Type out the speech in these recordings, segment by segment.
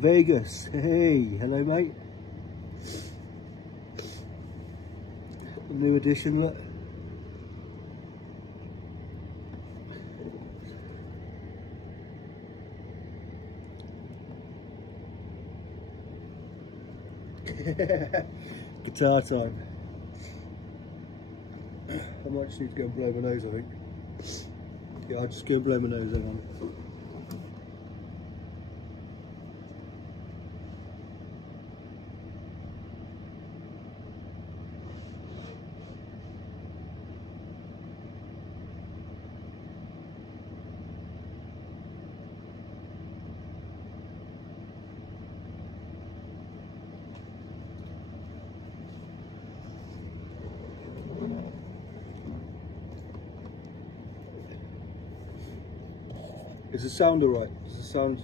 Vegas, hey, hello mate. New edition, look. Guitar time. I might just need to go and blow my nose, I think. Yeah, I'll just go and blow my nose, hang on. Is the sound alright? Does the sound...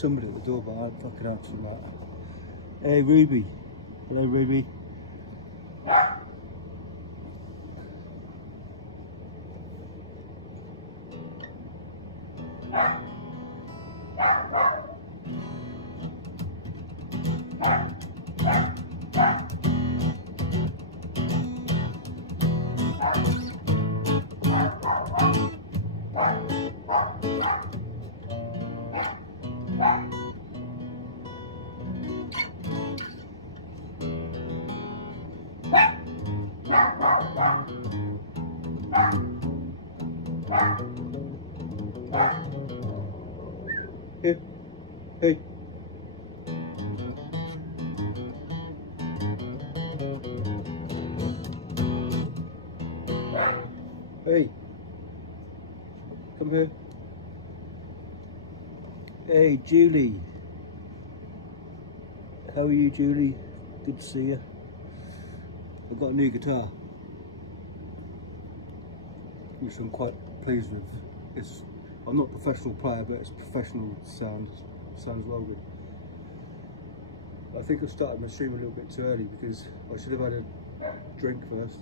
somebody at the door, but I don't fucking answer that. Hey, Ruby. Hello, Ruby. Here. Hey. Hey. Come here. Hey, Julie. How are you, Julie? Good to see you. I've got a new guitar, which I'm quite pleased with. I'm not a professional player, but it's professional sound. Sounds well good. I think I started my stream a little bit too early because I should have had a drink first.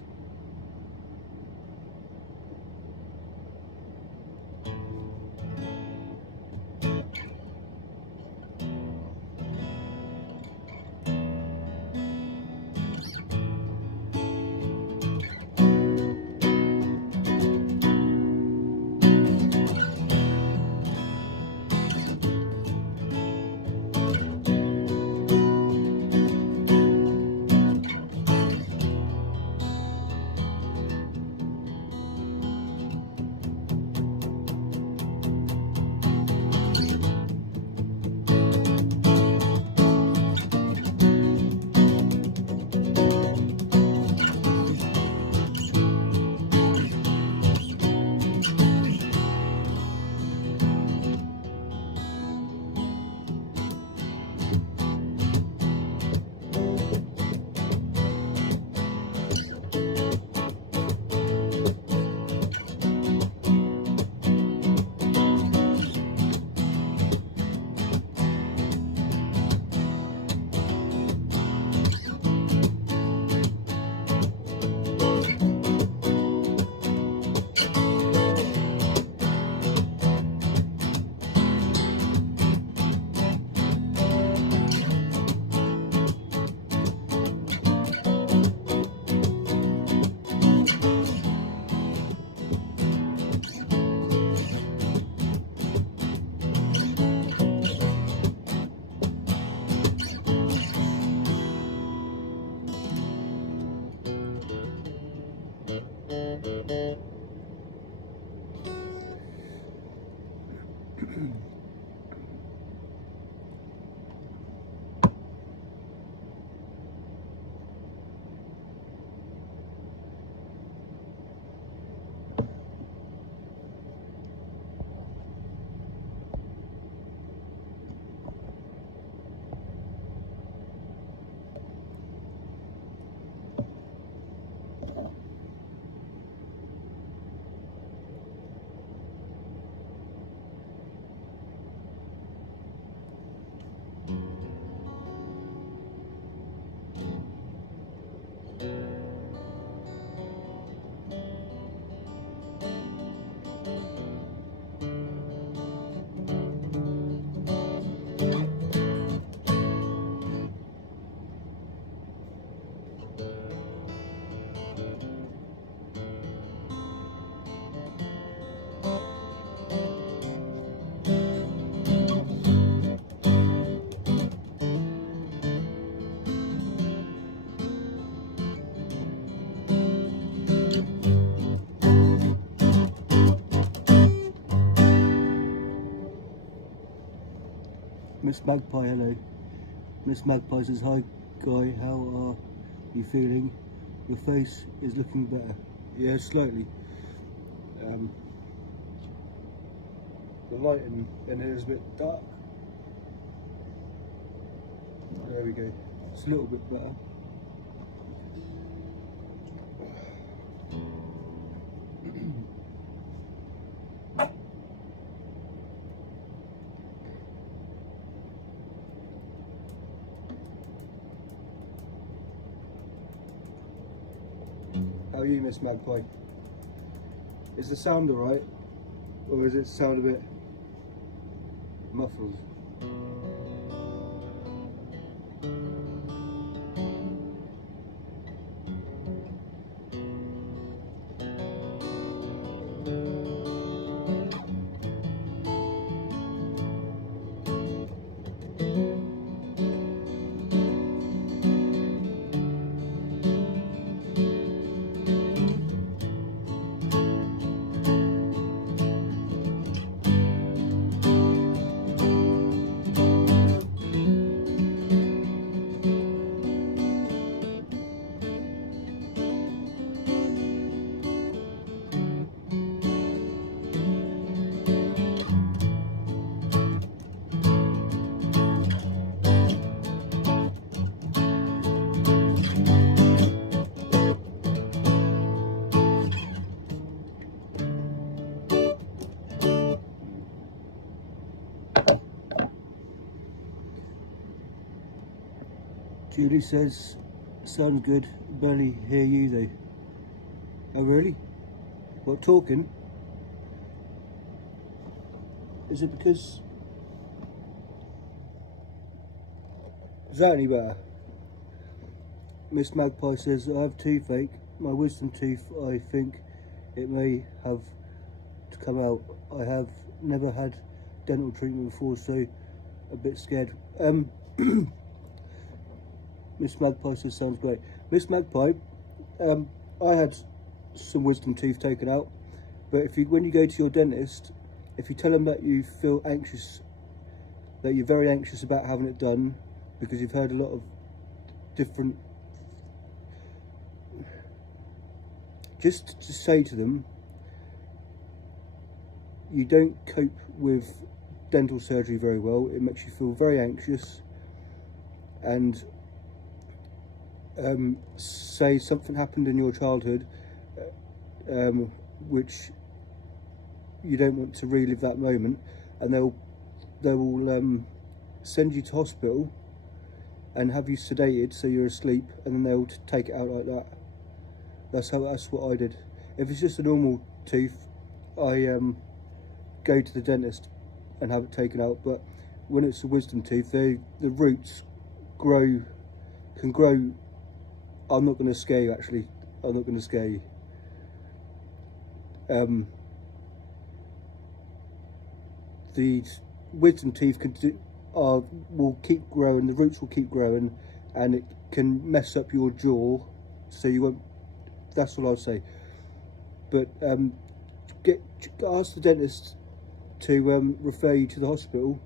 Miss Magpie, hello. Miss Magpie says, hi Guy, how are you feeling? Your face is looking better. Yeah, slightly. The light in here is a bit dark. There we go. It's a little bit better. How are you, Miss Magpie? Is the sound alright? Or does it sound a bit muffled? Julie says, sounds good, barely hear you though. Oh really? What, talking? Is it because... Is that any better? Miss Magpie says, I have toothache, my wisdom tooth, I think it may have to come out. I have never had dental treatment before, so a bit scared. Miss Magpie says, sounds great. Miss Magpie, I had some wisdom teeth taken out, but when you go to your dentist, if you tell them that you feel anxious, that you're very anxious about having it done, because you've heard a lot of different, just to say to them, you don't cope with dental surgery very well, it makes you feel very anxious, and say something happened in your childhood which you don't want to relive that moment, and they will send you to hospital and have you sedated so you're asleep, and then they'll take it out like that. That's what I did. If it's just a normal tooth, I go to the dentist and have it taken out, but when it's a wisdom tooth, the roots can grow. I'm not going to scare you, actually. I'm not going to scare you. The wisdom teeth will keep growing, the roots will keep growing, and it can mess up your jaw, so you won't, that's all I'll say. But ask the dentist to refer you to the hospital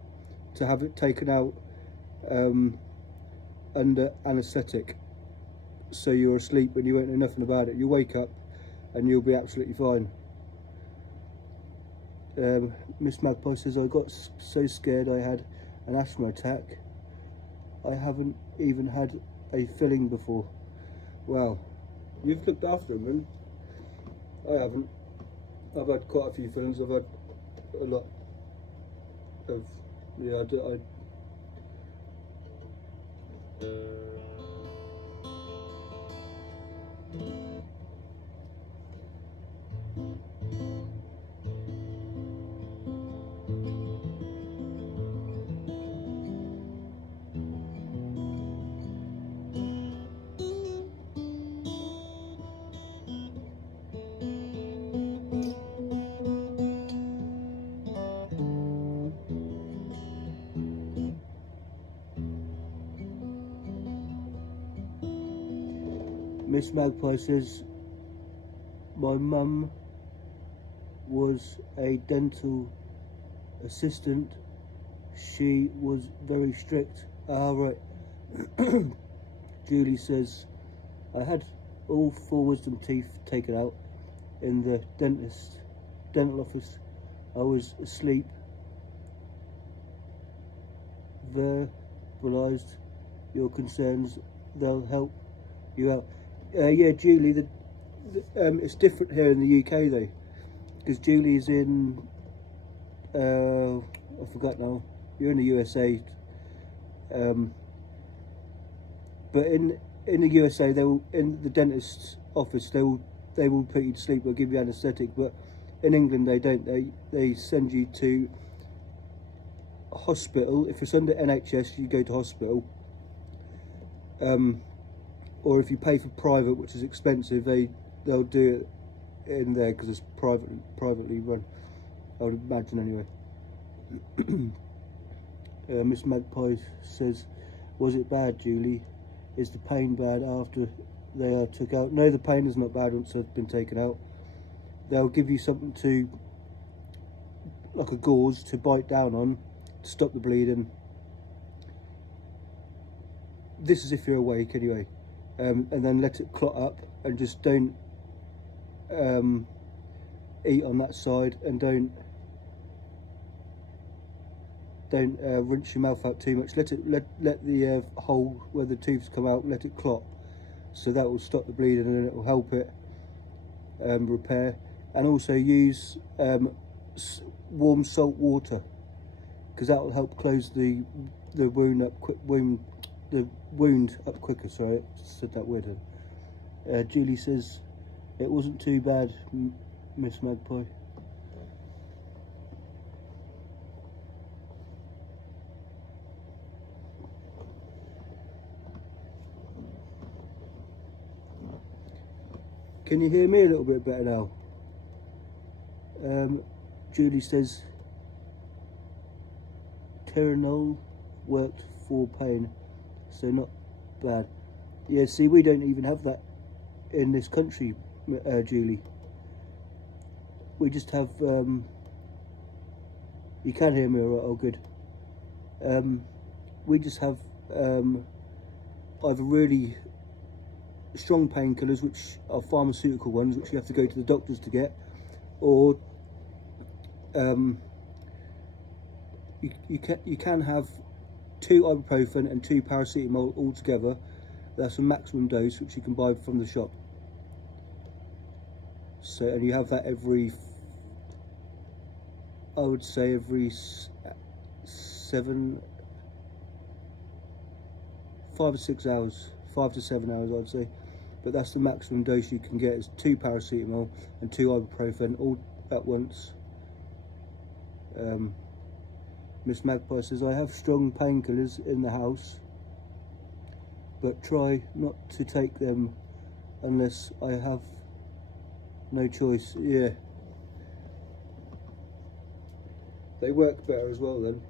to have it taken out under anaesthetic, so you're asleep and you won't know nothing about it. You'll wake up and you'll be absolutely fine. Miss Magpie says, I got so scared I had an asthma attack. I haven't even had a filling before. Wow, you've looked after them, man. I haven't. I've had quite a few fillings. I've had a lot of, yeah, I Miss Magpie says, my mum was a dental assistant. She was very strict. Ah, right. Julie says, I had all 4 wisdom teeth taken out in the dental office. I was asleep. Verbalised your concerns. They'll help you out. Yeah, Julie, it's different here in the UK though, because Julie's in, I forgot now, you're in the USA, but in the USA, in the dentist's office, they will they will put you to sleep, they'll give you anaesthetic, but in England they don't. They send you to a hospital. If it's under NHS, you go to hospital. Or if you pay for private, which is expensive, they'll do it in there because it's privately run, I would imagine anyway. Miss Magpie says, was it bad, Julie? Is the pain bad after they are took out? No, the pain is not bad once they've been taken out. They'll give you something to, like a gauze, to bite down on to stop the bleeding. This is if you're awake anyway. And then let it clot up, and just don't eat on that side, and don't rinse your mouth out too much. Let the hole where the tooths come out, let it clot, so that will stop the bleeding and it will help it repair. And also use warm salt water, because that will help close the wound up quicker. Sorry, I said that weird. Julie says it wasn't too bad, Miss Magpie. Can you hear me a little bit better now? Julie says Tylenol worked for pain, so not bad. Yeah, see, we don't even have that in this country, Julie. We just have, you can hear me all right? Oh, good. We just have either really strong painkillers, which are pharmaceutical ones, which you have to go to the doctors to get, or you can have 2 ibuprofen and 2 paracetamol all together. That's a maximum dose, which you can buy from the shop. So, and you have that every, I would say every 5 or 6 hours, 5 to 7 hours, I'd say. But that's the maximum dose you can get, is 2 paracetamol and 2 ibuprofen all at once. Miss Magpie says, I have strong painkillers in the house, but try not to take them unless I have no choice. Yeah. They work better as well then.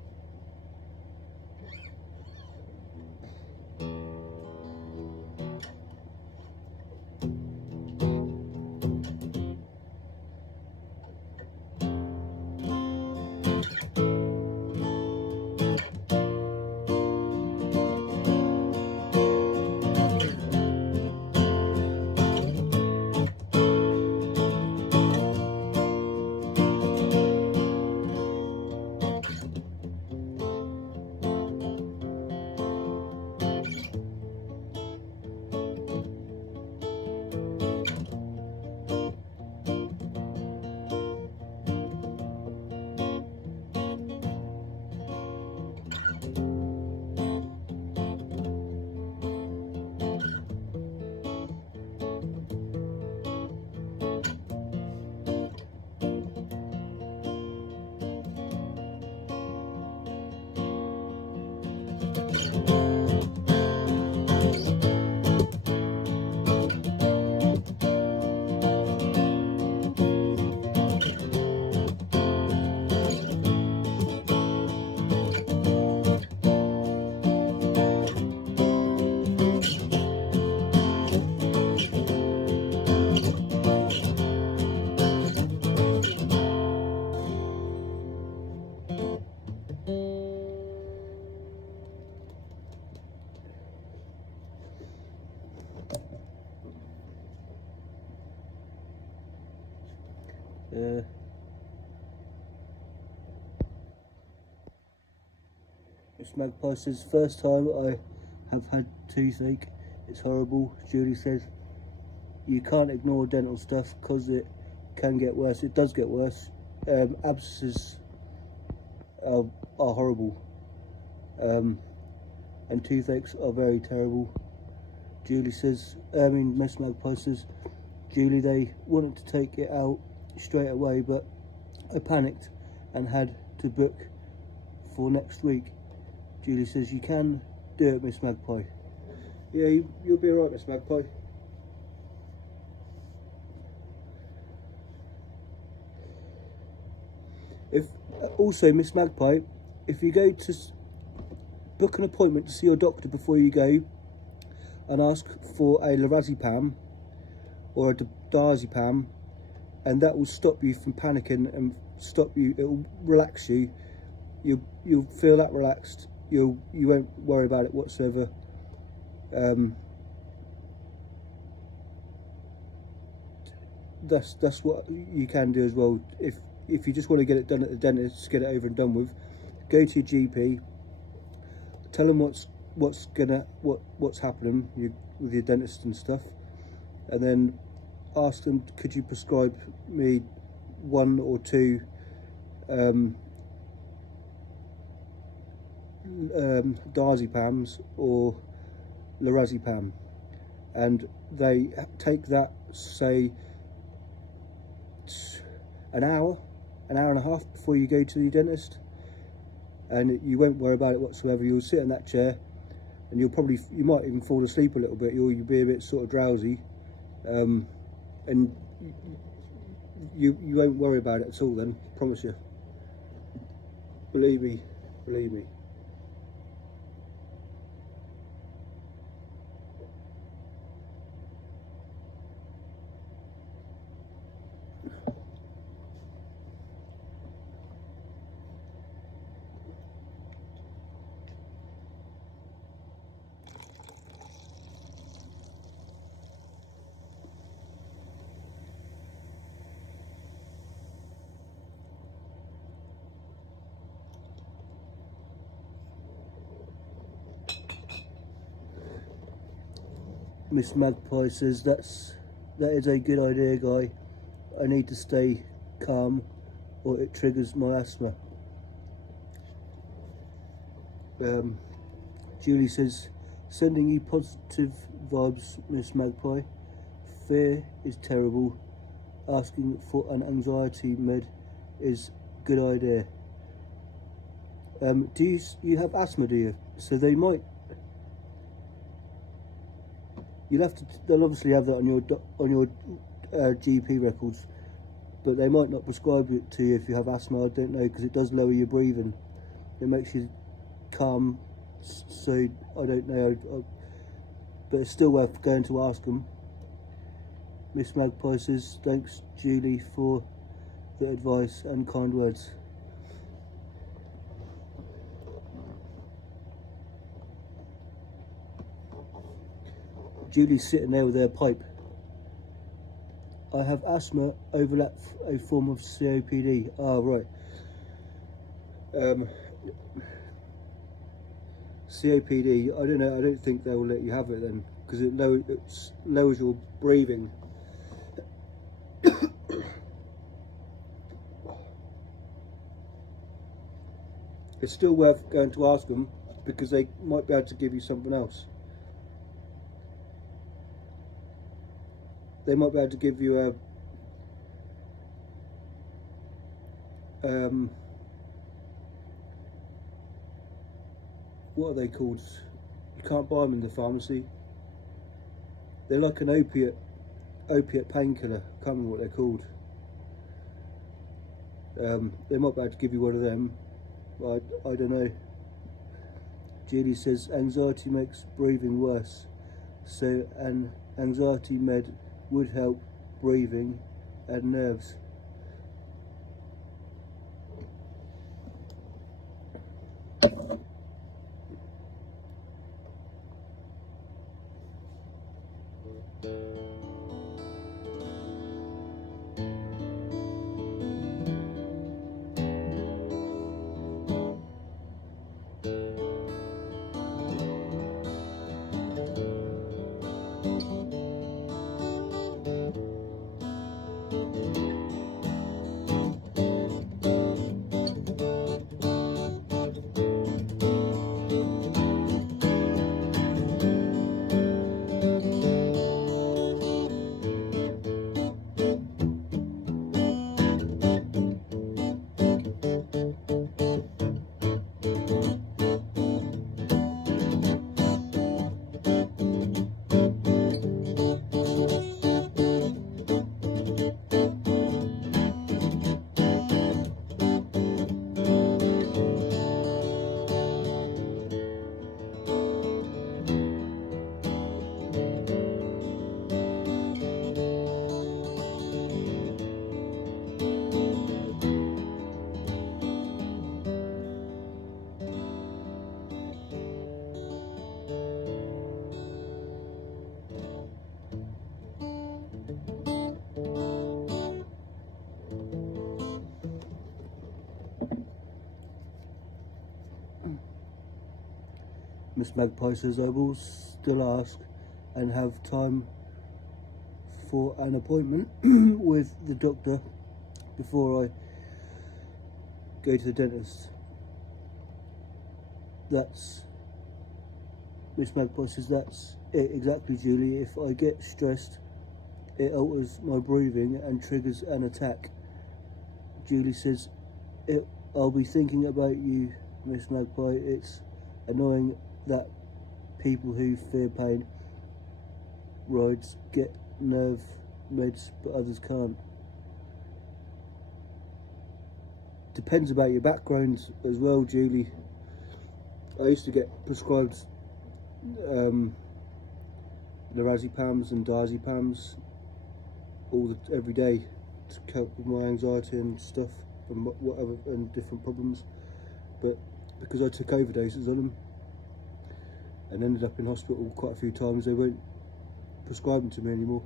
Miss Magpie says, first time I have had toothache, it's horrible. Julie says, you can't ignore dental stuff because it can get worse. It does get worse. Abscesses are horrible, and toothaches are very terrible. Julie says, Miss Magpie says, Julie, they wanted to take it out straight away, but I panicked and had to book for next week. Julie says, you can do it, Miss Magpie. Yeah, you'll be alright, Miss Magpie. Also, Miss Magpie, if you go to book an appointment to see your doctor before you go and ask for a lorazepam or a diazepam, and that will stop you from panicking and stop you, it will relax you. You'll feel that relaxed. You won't worry about it whatsoever. That's what you can do as well. If you just want to get it done at the dentist, just get it over and done with. Go to your GP, tell them what's happening with your dentist and stuff, and then ask them, could you prescribe me 1 or 2 diazepams or lorazepam, and they take that, say, an hour and a half before you go to the dentist, and you won't worry about it whatsoever. You'll sit in that chair and you might even fall asleep a little bit, or you'll be a bit sort of drowsy, and you won't worry about it at all then, promise you. Believe me. Miss Magpie says that is a good idea, Guy. I need to stay calm or it triggers my asthma. Julie says, sending you positive vibes, Miss Magpie. Fear is terrible. Asking for an anxiety med is a good idea. Do you have asthma, do you? So they might. They'll obviously have that on your GP records, but they might not prescribe it to you if you have asthma. I don't know, because it does lower your breathing. It makes you calm, so I don't know. But it's still worth going to ask them. Miss Magpie says, thanks Julie for the advice and kind words. Julie's sitting there with her pipe. I have asthma, overlap a form of COPD. Ah, right. COPD, I don't know, I don't think they will let you have it then, because it lowers your breathing. It's still worth going to ask them, because they might be able to give you something else. They might be able to give you a what are they called? You can't buy them in the pharmacy. They're like an opiate painkiller. I can't remember what they're called. They might be able to give you one of them. I don't know. Julie says anxiety makes breathing worse, so an anxiety med would help breathing and nerves. Miss Magpie says, I will still ask and have time for an appointment with the doctor before I go to the dentist. That's, Miss Magpie says, that's it exactly, Julie. If I get stressed, it alters my breathing and triggers an attack. Julie says, I'll be thinking about you, Miss Magpie. It's annoying that people who fear pain rides get nerve meds but others can't. Depends about your background as well, Julie. I used to get prescribed lorazepams and diazepams every day to cope with my anxiety and stuff and whatever and different problems, but because I took overdoses on them and ended up in hospital quite a few times, they won't prescribe them to me anymore.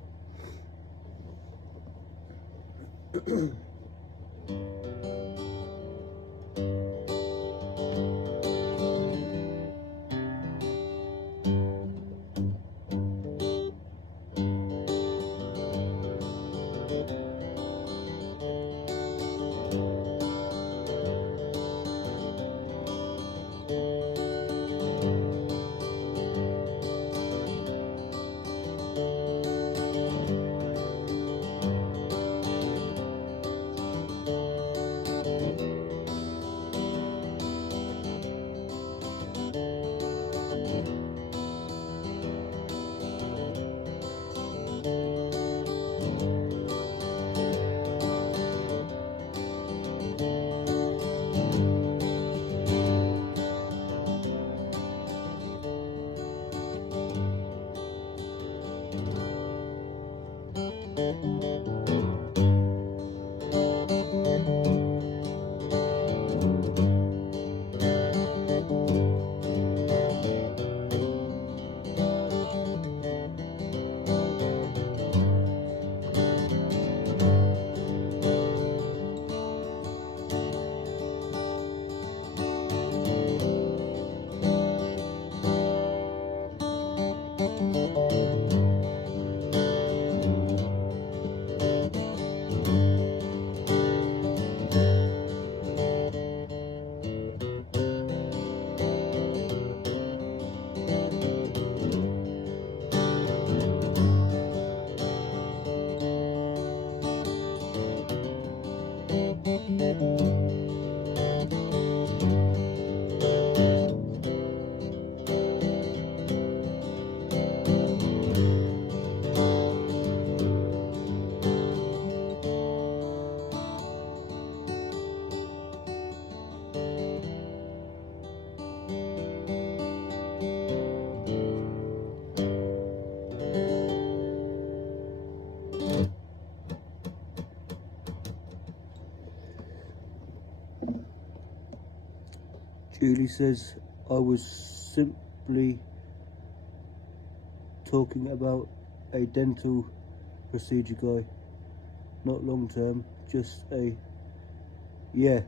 Julie says, I was simply talking about a dental procedure, Guy. Not long term, just a... Yeah.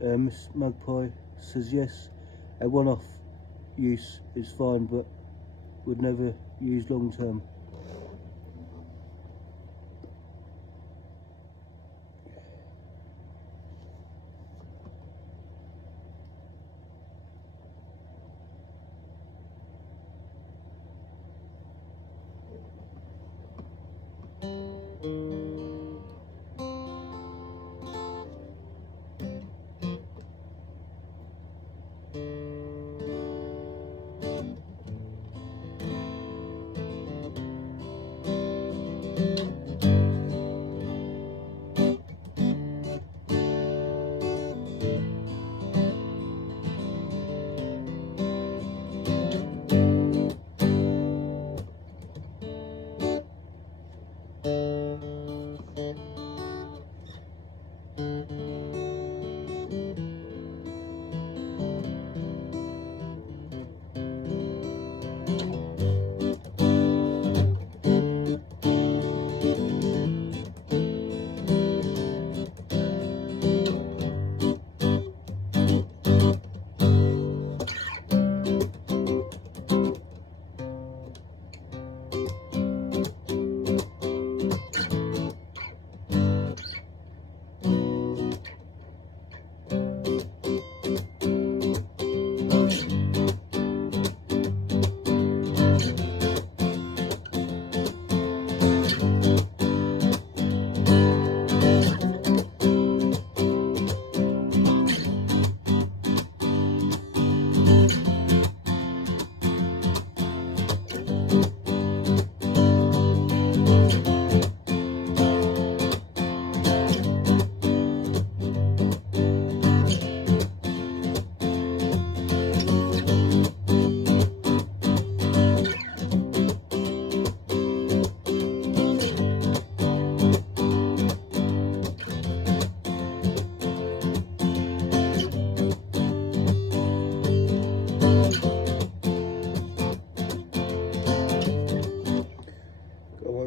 Miss Magpie says, yes, a one-off use is fine, but would never use long term.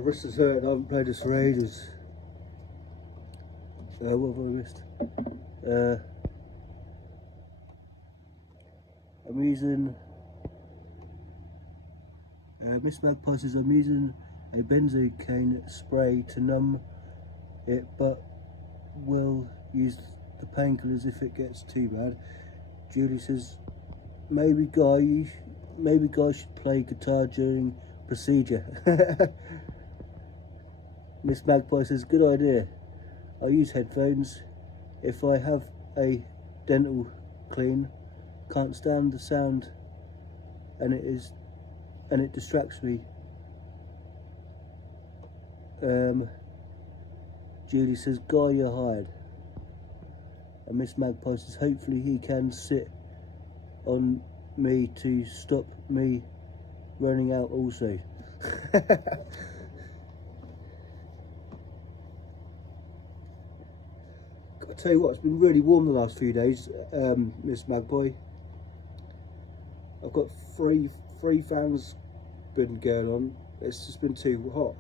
wrist is hurting. I haven't played this for ages. What have I missed? I'm using Miss Magpie says I'm using a benzocaine spray to numb it, but will use the painkillers if it gets too bad. Julie says maybe Guy should play guitar during procedure. Miss Magpie says good idea. I use headphones if I have a dental clean. Can't stand the sound, and it distracts me. Julie says, Guy, you're hired. And Miss Magpie says, hopefully he can sit on me to stop me running out also. I tell you what, it's been really warm the last few days, Miss Magpie. I've got three fans been going on. It's just been too hot.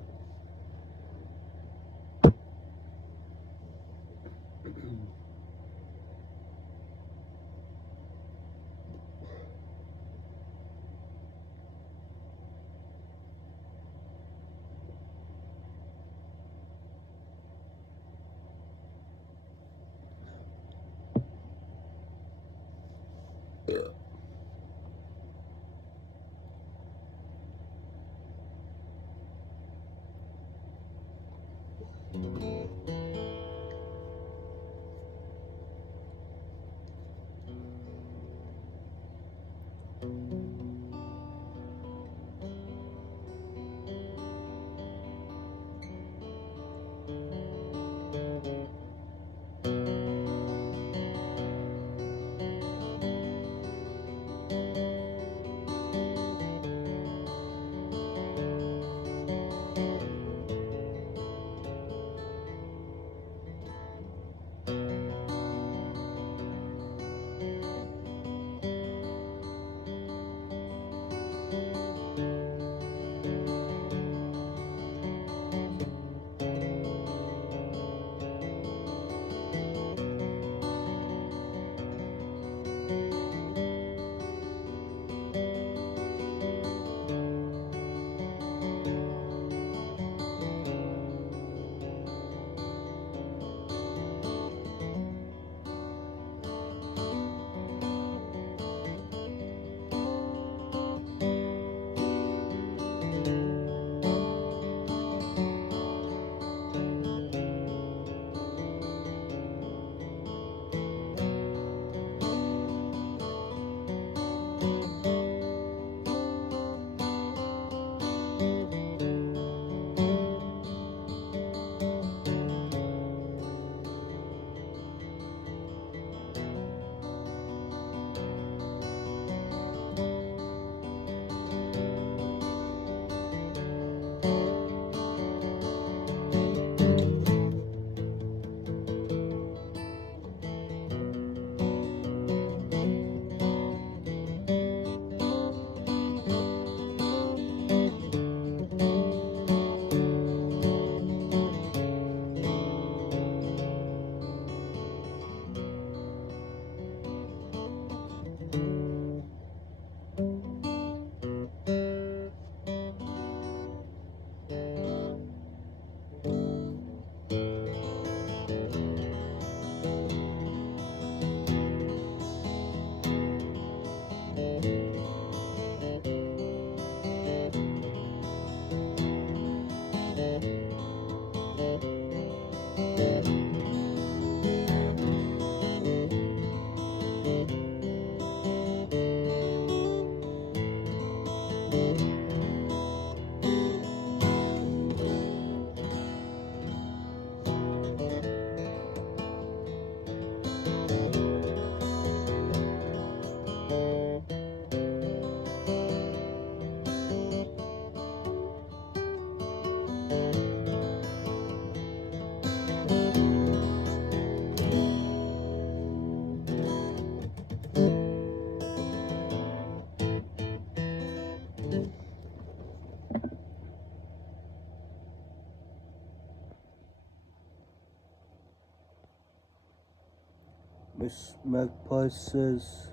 Miss Magpie says,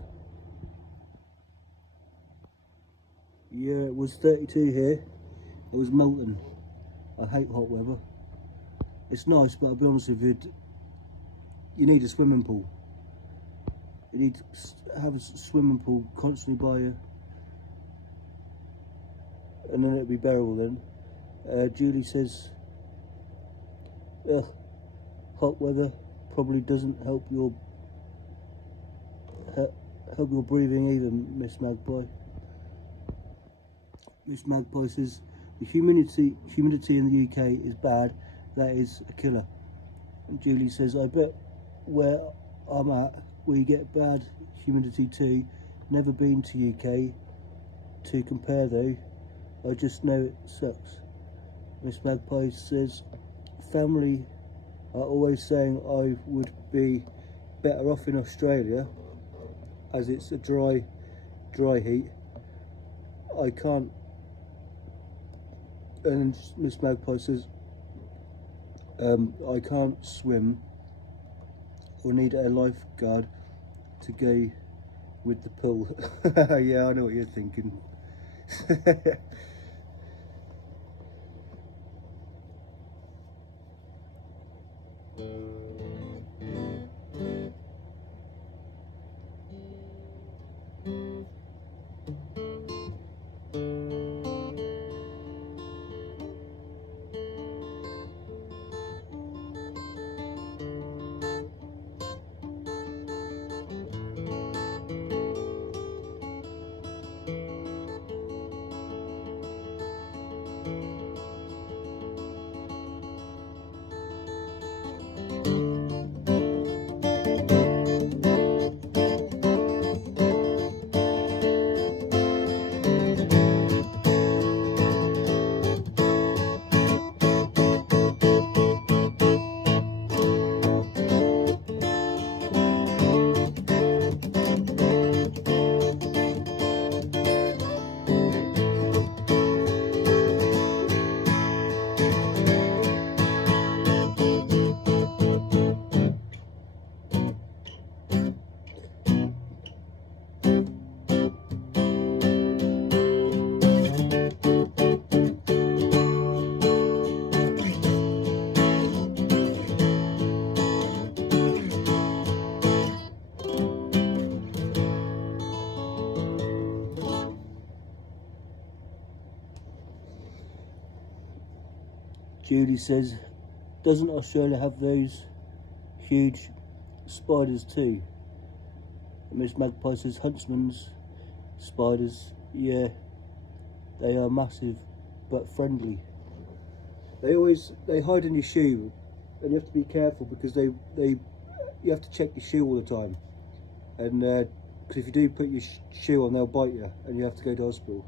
yeah, it was 32 here. It was melting. I hate hot weather. It's nice, but I'll be honest with you, you need a swimming pool. You need to have a swimming pool constantly by you, and then it'll be bearable then. Julie says, ugh, hot weather probably doesn't help your breathing either, Miss Magpie. Miss Magpie says, the humidity in the UK is bad. That is a killer. And Julie says, I bet where I'm at, we get bad humidity too. Never been to UK to compare though. I just know it sucks. Miss Magpie says, family are always saying I would be better off in Australia as it's a dry heat. I can't. And Miss Magpie says, I can't swim or need a lifeguard to go with the pool. Yeah, I know what you're thinking. Julie says, doesn't Australia have those huge spiders too? And Miss Magpie says, huntsman's spiders, yeah, they are massive but friendly. They hide in your shoe, and you have to be careful because you have to check your shoe all the time, and because if you do put your shoe on, they'll bite you and you have to go to hospital.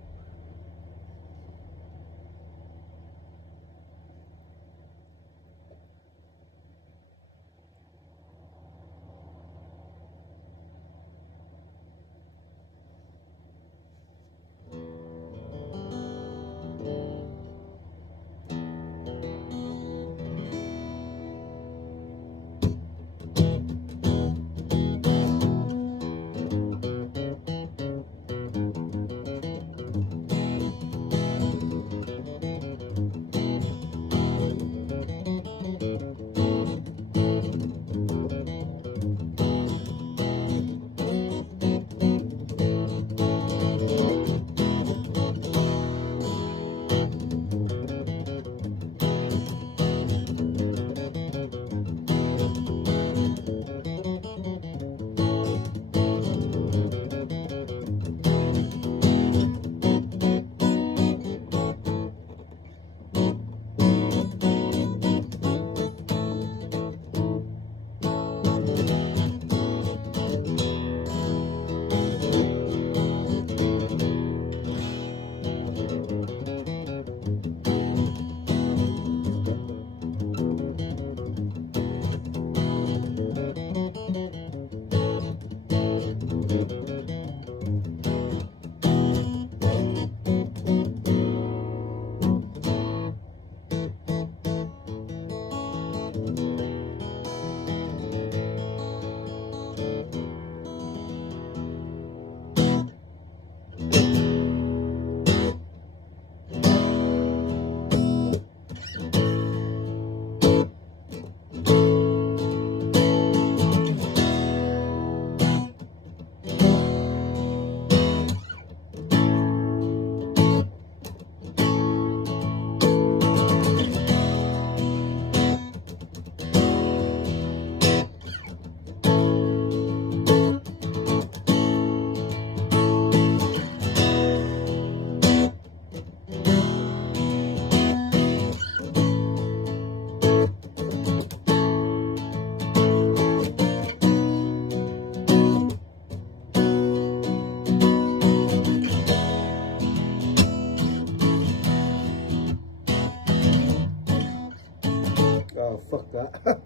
Oh, fuck that.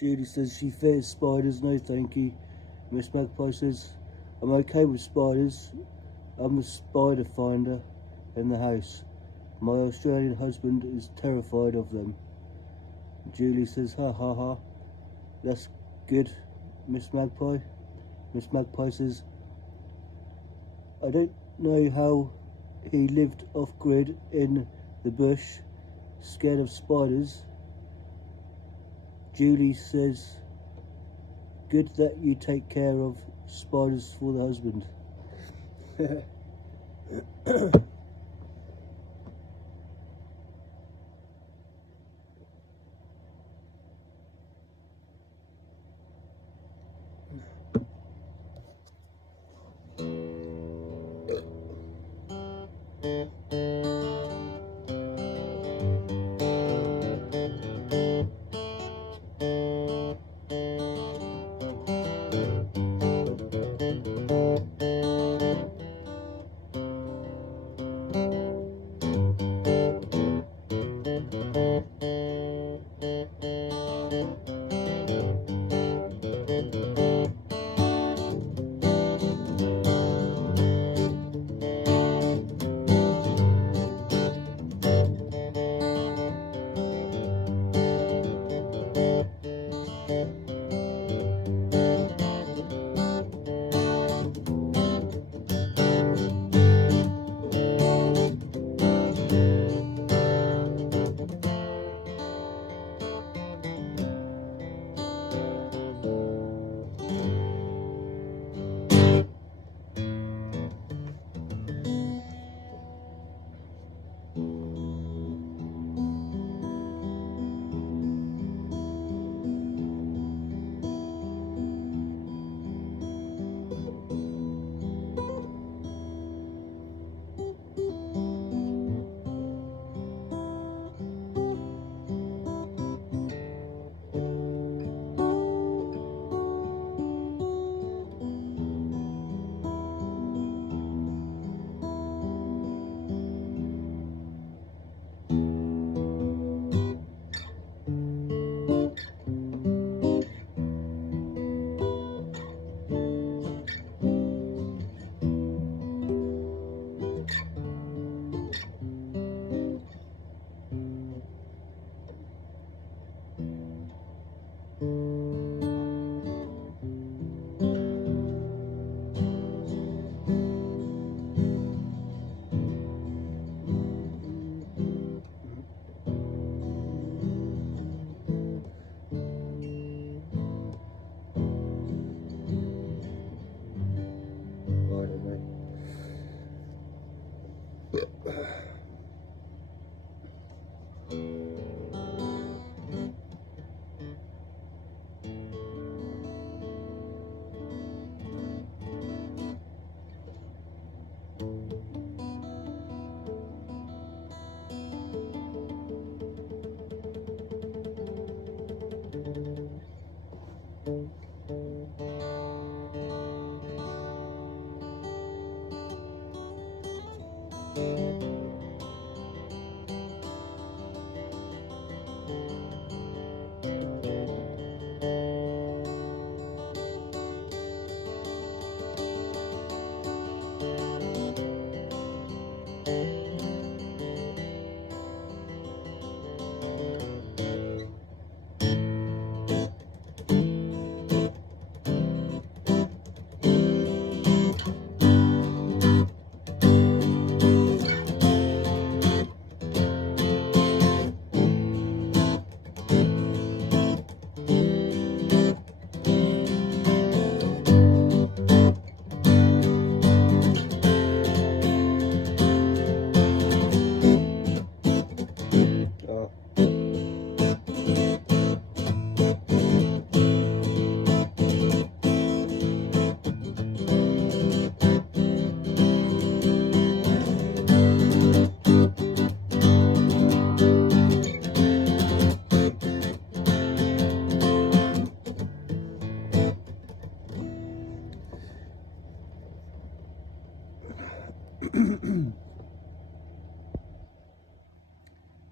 Judy says she fears spiders. No thank you. Miss Magpie says, I'm okay with spiders. I'm the spider finder in the house. My Australian husband is terrified of them. Julie says, ha ha ha. That's good, Miss Magpie. Miss Magpie says, I don't know how he lived off grid in the bush, scared of spiders. Julie says, good that you take care of spiders for the husband.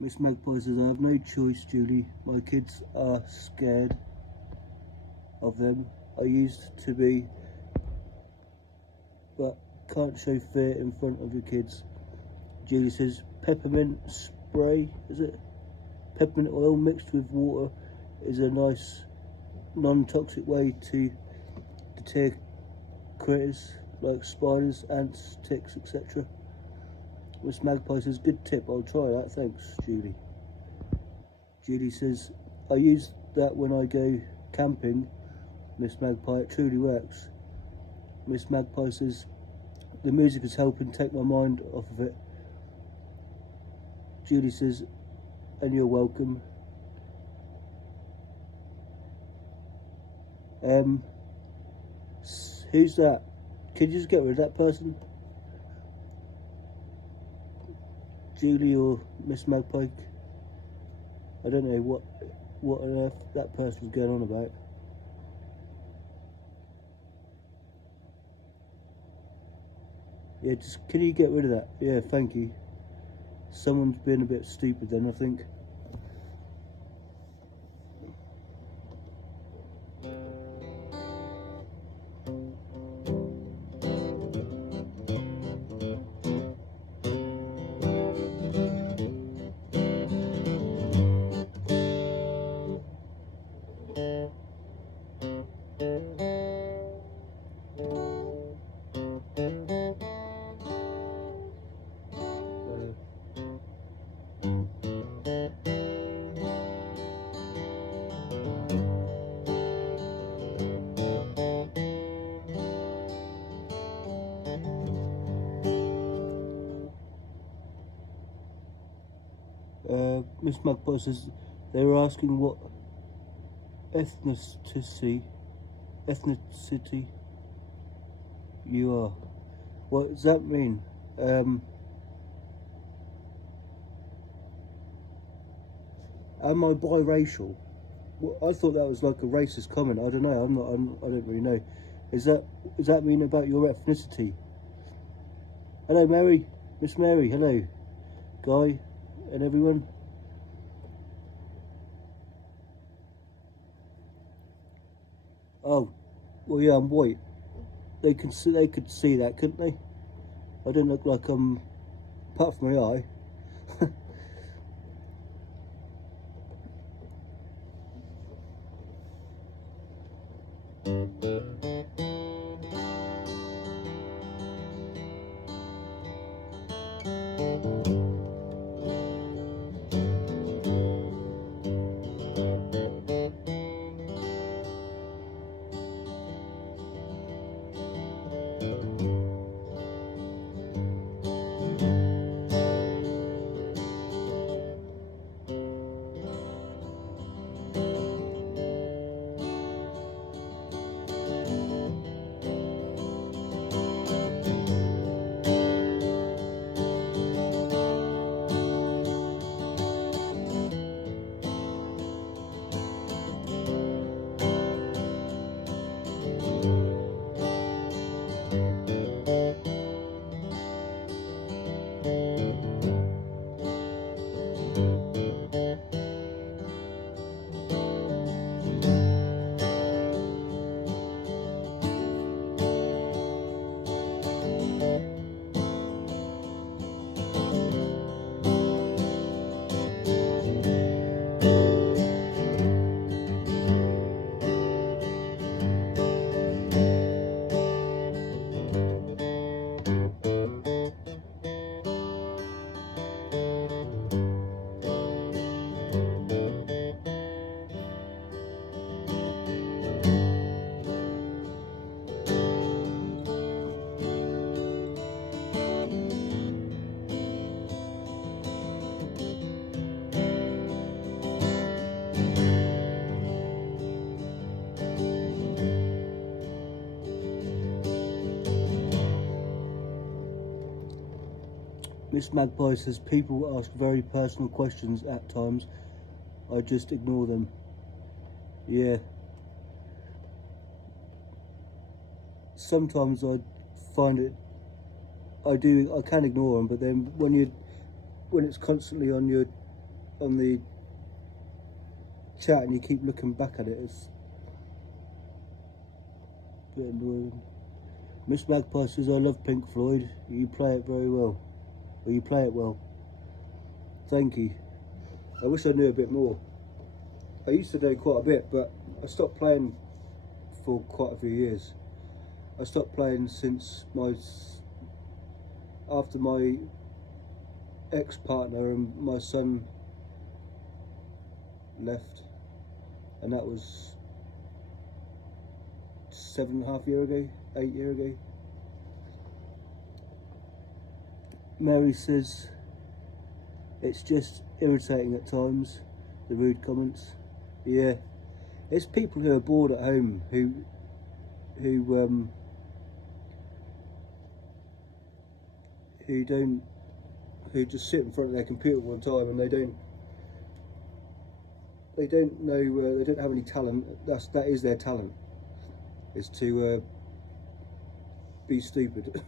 Miss Magpie says, I have no choice, Julie. My kids are scared of them. I used to be, but can't show fear in front of your kids. Julie says, peppermint spray, is it? Peppermint oil mixed with water is a nice non-toxic way to deter critters like spiders, ants, ticks, etc. Miss Magpie says, good tip, I'll try that, thanks, Julie. Julie says, I use that when I go camping, Miss Magpie, it truly works. Miss Magpie says, the music is helping take my mind off of it. Julie says, and you're welcome. Who's that? Can you just get rid of that person? Julie or Miss Magpie? I don't know what on earth that person was going on about. Yeah, just can you get rid of that? Yeah, thank you. Someone's been a bit stupid then, I think. Miss Magpie says they were asking what ethnicity you are. What does that mean? Am I biracial? Well, I thought that was like a racist comment. I don't know. I don't really know. Does that mean about your ethnicity? Hello, Mary. Miss Mary. Hello, Guy, and everyone. Oh, well, yeah, I'm white. They could see that, couldn't they? I don't look like apart from my eye. Miss Magpie says people ask very personal questions at times. I just ignore them. Yeah. Sometimes I find it. I can ignore them, but then when it's constantly on your on the chat and you keep looking back at it. It's a bit annoying. Miss Magpie says, I love Pink Floyd. You play it very well. Or you play it well. Thank you. I wish I knew a bit more. I used to know quite a bit, but I stopped playing for quite a few years. I stopped playing since after my ex-partner and my son left, and that was 7.5 years ago, 8 years ago. Mary says, it's just irritating at times, the rude comments. Yeah, it's people who are bored at home who just sit in front of their computer all the time, and they don't know, they don't have any talent. That is their talent, is to be stupid.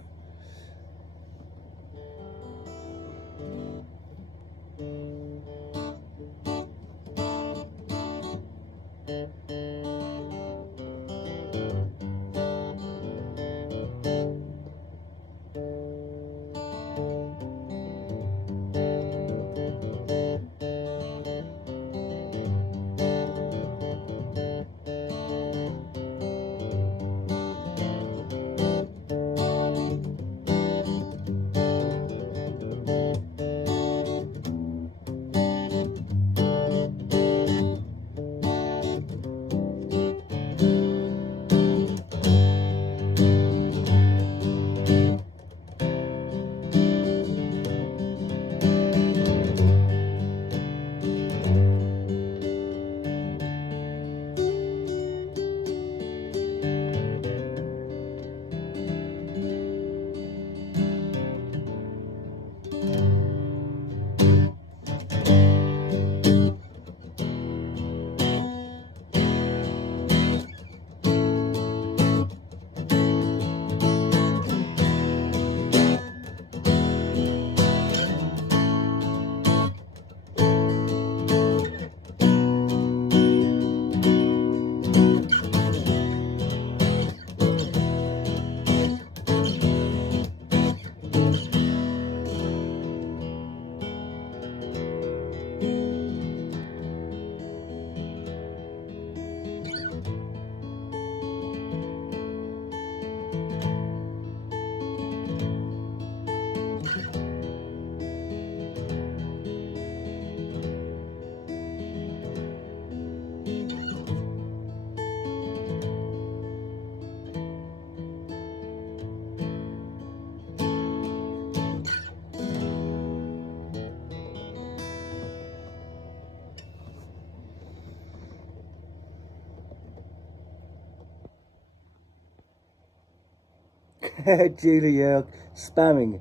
Julie, yeah, spamming.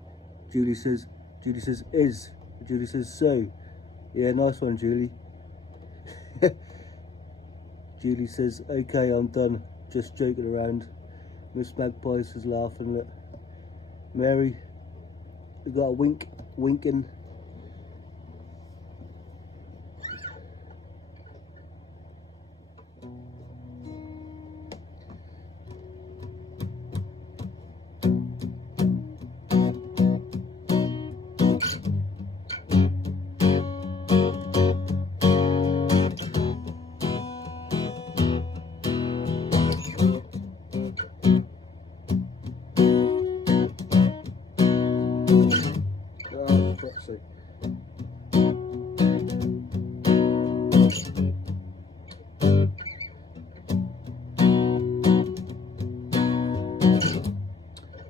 Julie says is. Julie says so. Yeah, nice one, Julie. Julie says, okay, I'm done. Just joking around. Miss Magpie is laughing. Look, Mary, we got a winking.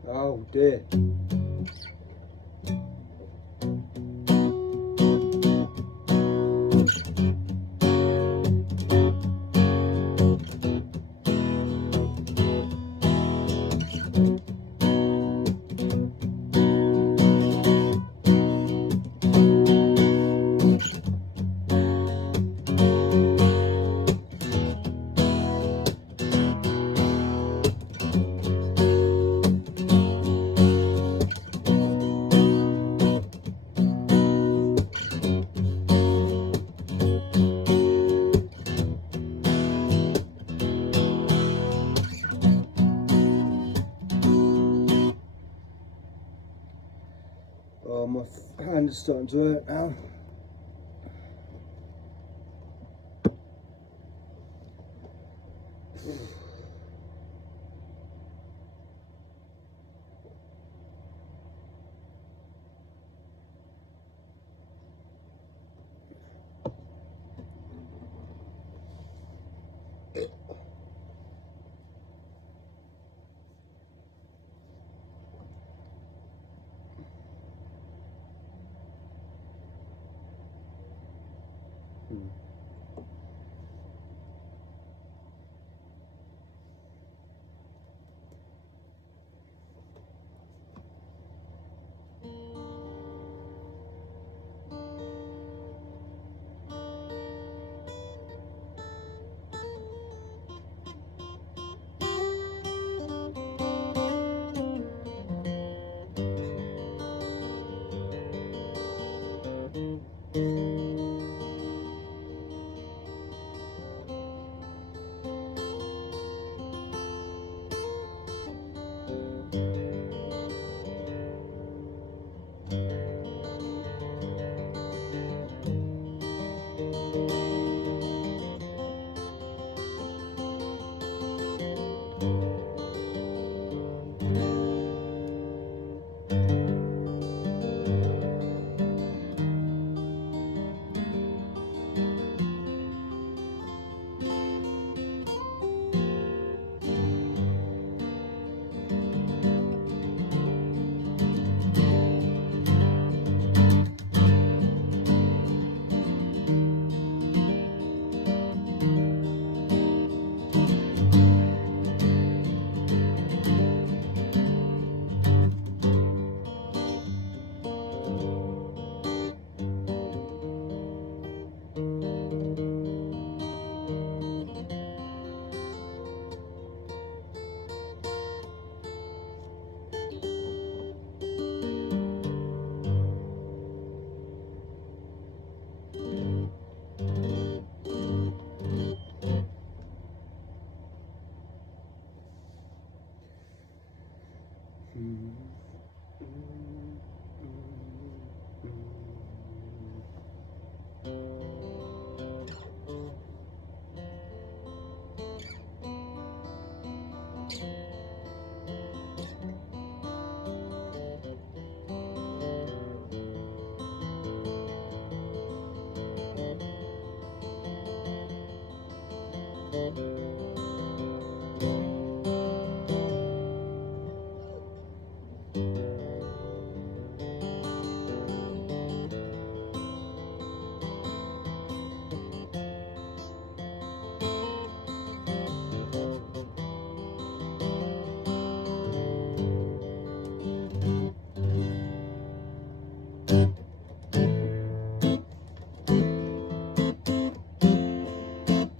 Oh dear. Oh, my hand is starting to hurt now.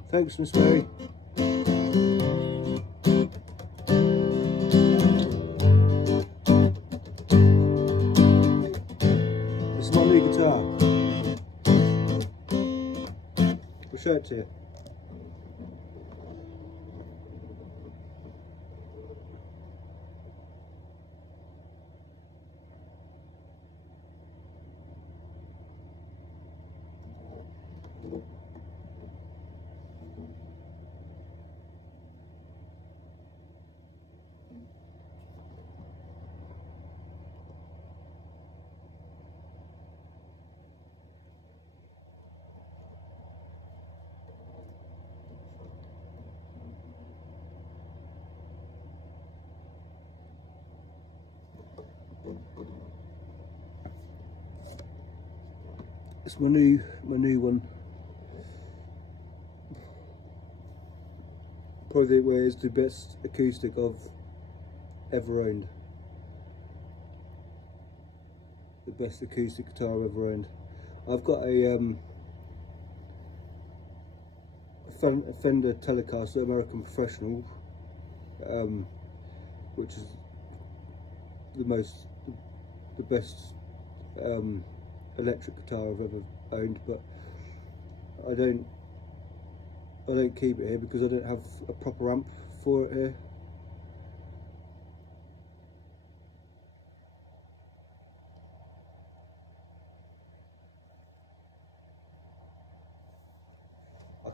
Thanks, Miss Mary. This is my new guitar. I'll show it to you. It's my new one. Probably where it's the best acoustic I've ever owned. The best acoustic guitar I've ever owned. I've got a Fender Telecaster American Professional, which is the best electric guitar I've ever owned, but I don't keep it here because I don't have a proper amp for it here.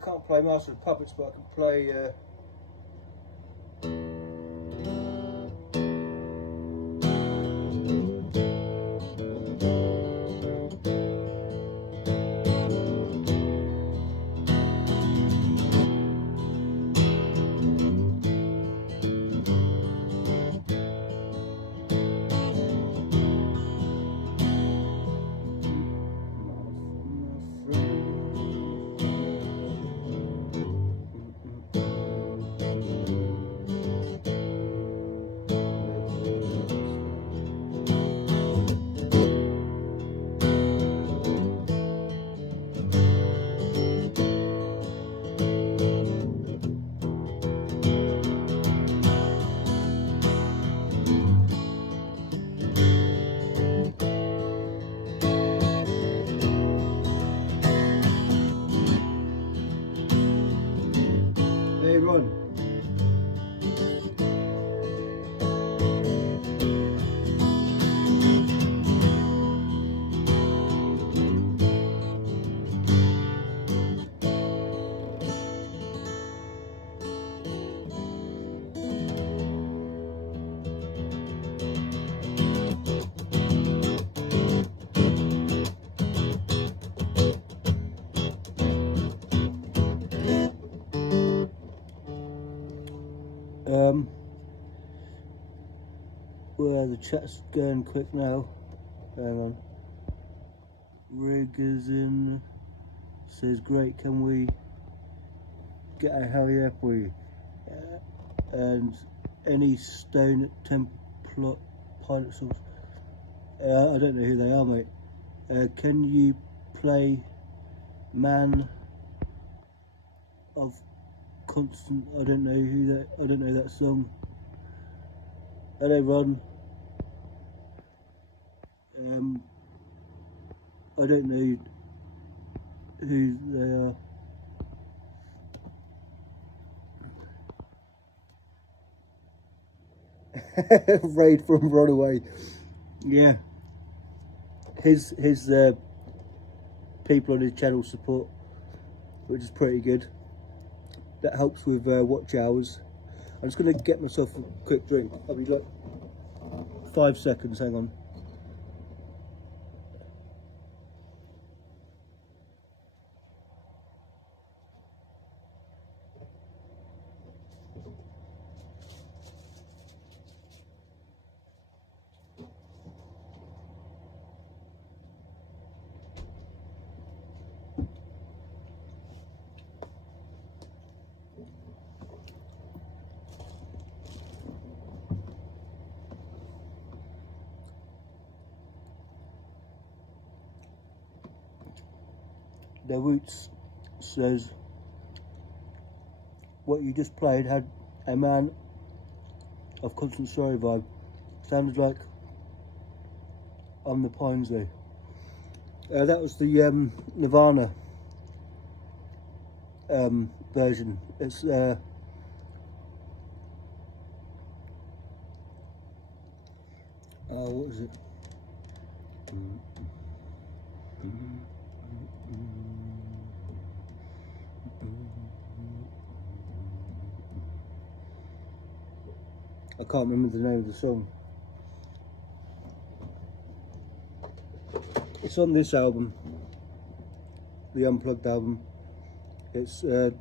can't play Master of Puppets, but I can play. Hey, Ron. Well, the chat's going quick now. Hang on. Riggers in says, great, can we get a hurry up, we? And any stone Templar pilot source? I don't know who they are, mate. Can you play Man of Constant? I don't know who that. I don't know that song. Hello, Ron. I don't know who they are. Raid from Runaway. Yeah. His people on his channel support, which is pretty good. That helps with watch hours. I'm just going to get myself a quick drink. I'll be like 5 seconds, hang on. The Roots says, what you just played had a Man of Constant Sorrow vibe. Sounded like On the Pines though. That was the Nirvana version. It's oh, what was it? I can't remember the name of the song. It's on this album, the Unplugged album. It's Where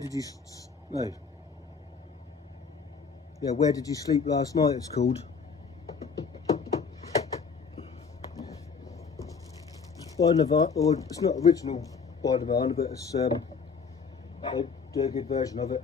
Did You no? Yeah, Where Did You Sleep Last Night? It's called. By Nirvana, or it's not original by Nirvana, but it's they do a good version of it.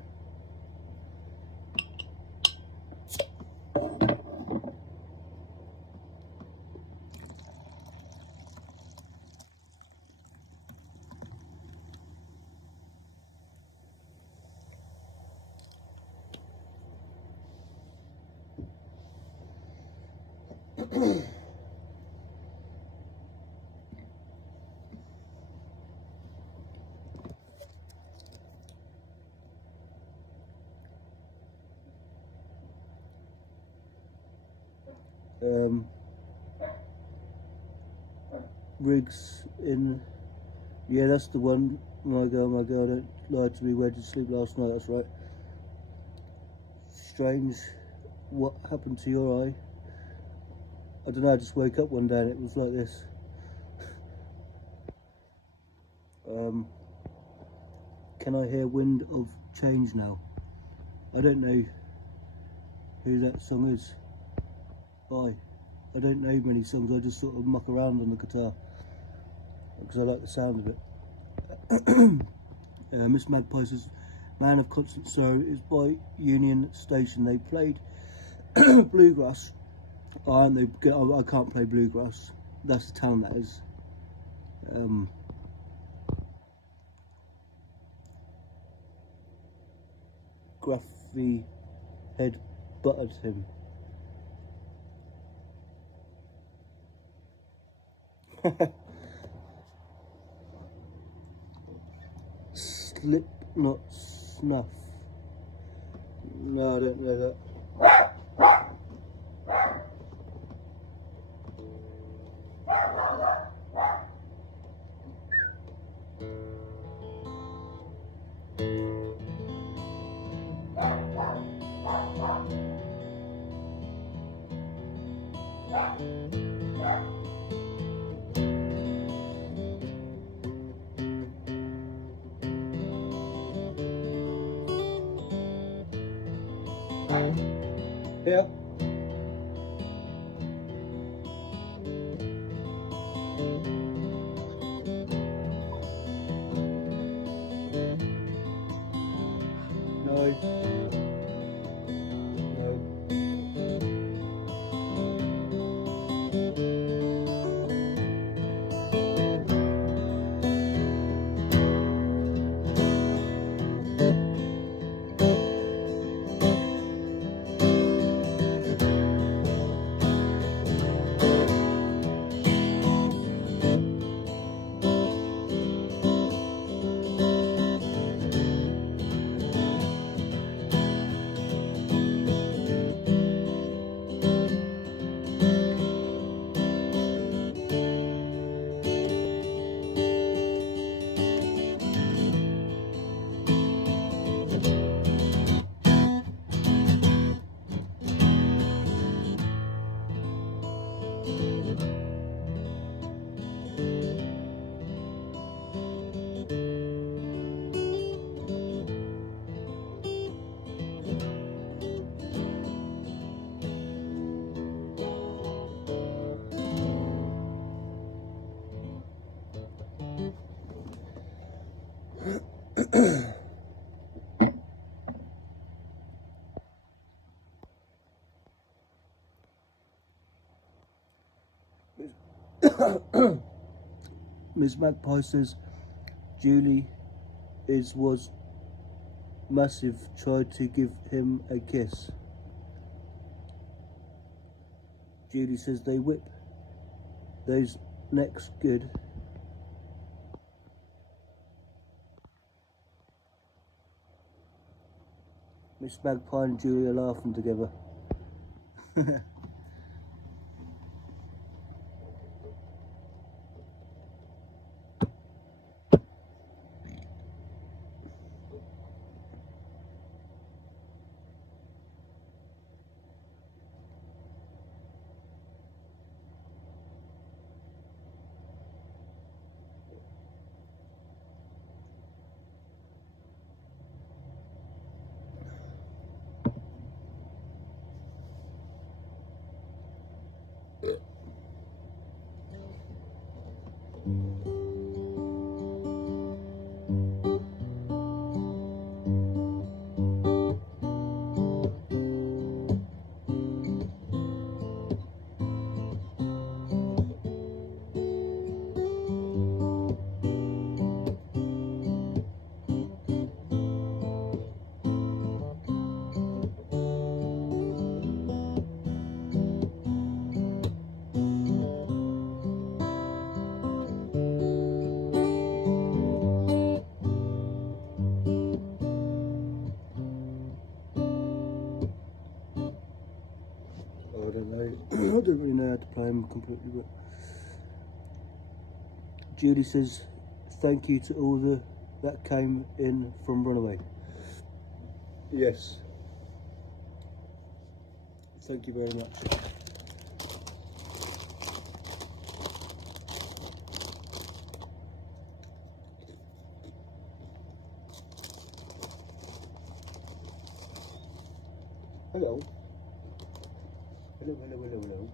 Riggs in, yeah, that's the one. My girl, don't lie to me. Where did you sleep last night? That's right. Strange. What happened to your eye? I don't know. I just woke up one day and it was like this. Can I hear Wind of Change now? I don't know who that song is by. I don't know many songs. I just sort of muck around on the guitar because I like the sound of it. Miss Magpie says, Man of Constant Sorrow is by Union Station. They played bluegrass. I can't play bluegrass. That's the talent, that is. Gruffy head buttered him. Slip not snuff. No, I don't know that. Here. No. Miss Magpie says Julie was massive, tried to give him a kiss. Julie says they whip those necks good. Miss Magpie and Julie are laughing together. play them completely. But Julie says, thank you to all that came in from Runaway. Yes. Thank you very much. Hello. Hello, hello, hello, hello.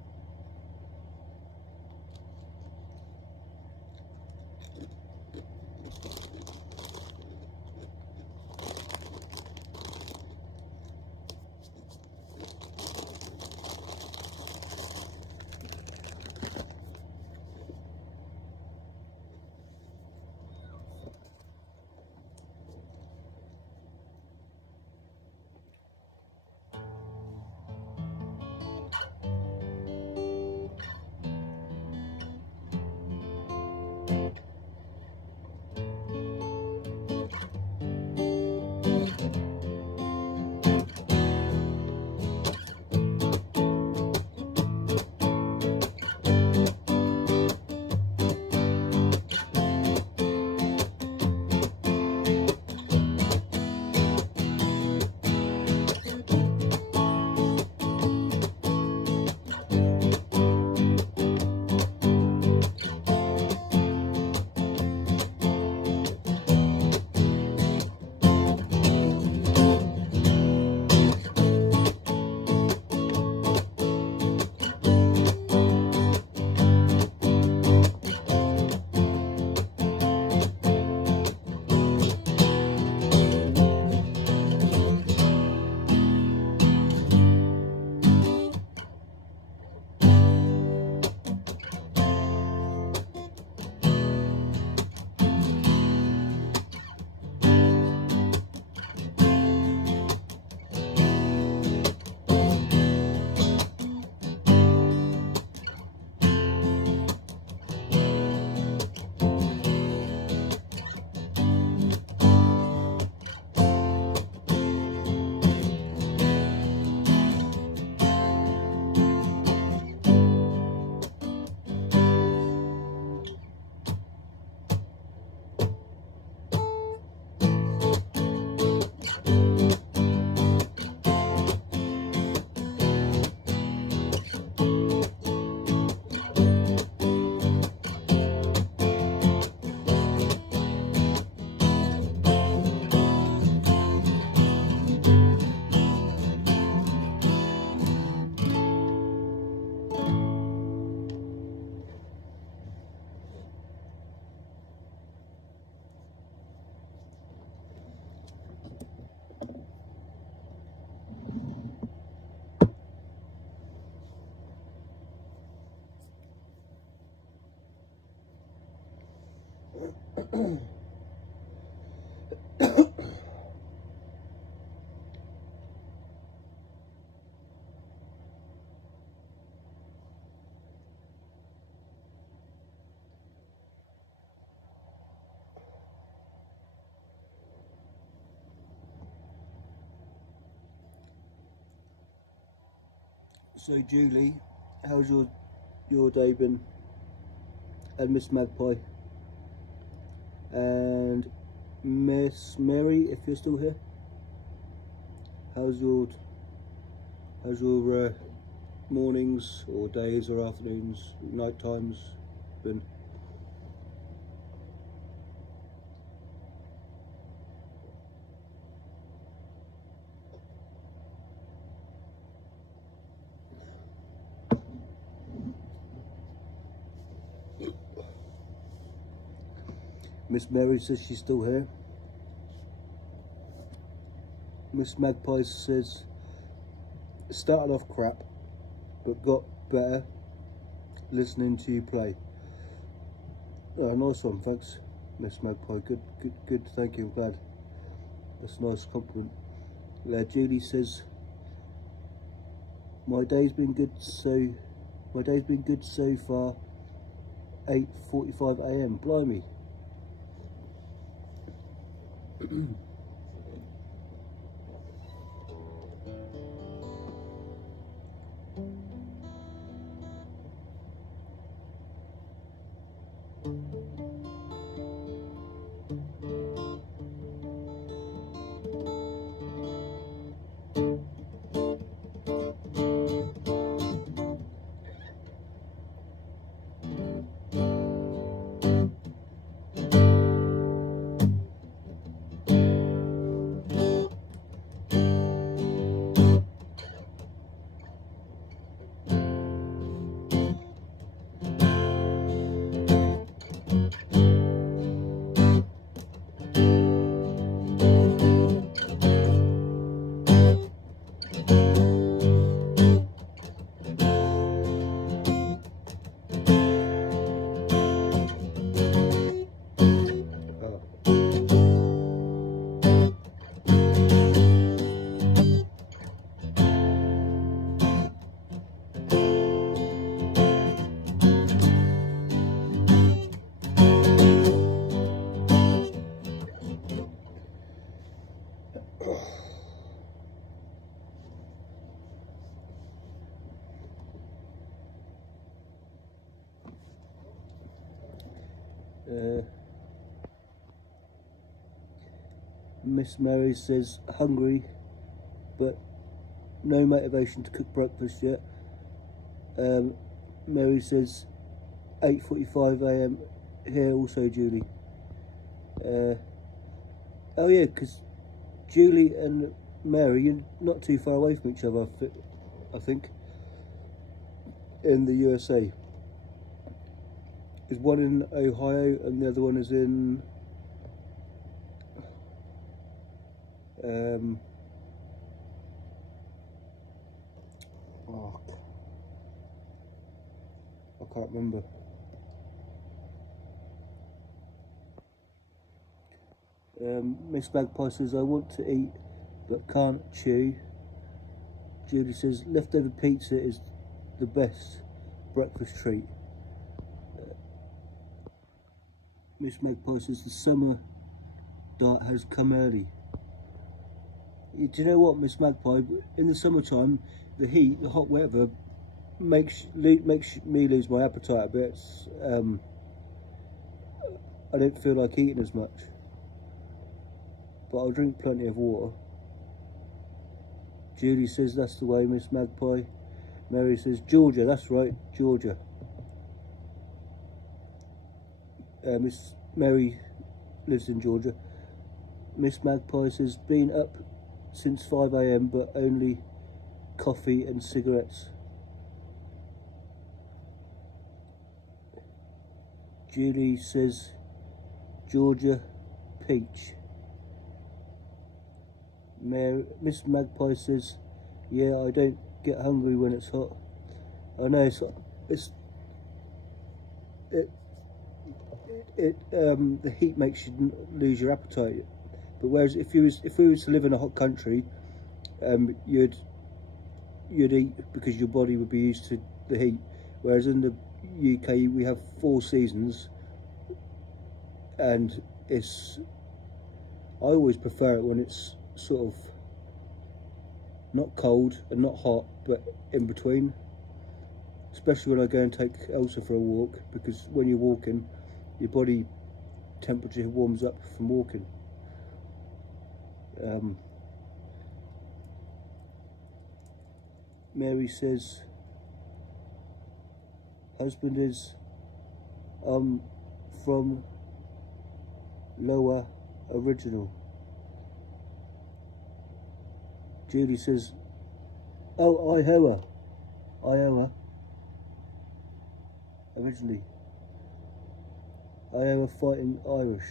So Julie, how's your day been? And Miss Magpie and Miss Mary, if you're still here, how's your mornings or days or afternoons, night times been? Miss Mary says she's still here. Miss Magpie says started off crap but got better listening to you play. Oh, nice one, thanks Miss Magpie. Good, thank you, I'm glad. That's a nice compliment. Julie says my day's been good so far. 8:45 AM. Blimey. Miss Mary says hungry, but no motivation to cook breakfast yet. Mary says 8:45 a.m. here also, Julie. Oh yeah, because Julie and Mary, you're not too far away from each other, I think, in the USA. There's one in Ohio and the other one is in oh, I can't remember. Miss Magpie says, I want to eat but can't chew. Julie says, leftover pizza is the best breakfast treat. Miss Magpie says, the summer dart has come early. Do you know what, Miss Magpie? In the summertime, the heat, the hot weather, makes me lose my appetite a bit. I don't feel like eating as much. But I'll drink plenty of water. Julie says that's the way, Miss Magpie. Mary says Georgia, that's right, Georgia. Miss Mary lives in Georgia. Miss Magpie says been up since 5 a.m. but only coffee and cigarettes. Julie says Georgia, peach. Miss Magpie says, yeah, I don't get hungry when it's hot. I know the heat makes you lose your appetite. But whereas if we was to live in a hot country, you'd eat because your body would be used to the heat. Whereas in the UK we have 4 seasons, and I always prefer it when it's sort of not cold and not hot, but in between. Especially when I go and take Elsa for a walk, because when you're walking, your body temperature warms up from walking. Mary says, husband is from Lower Original. Julie says, oh, Iowa originally. Iowa fighting Irish.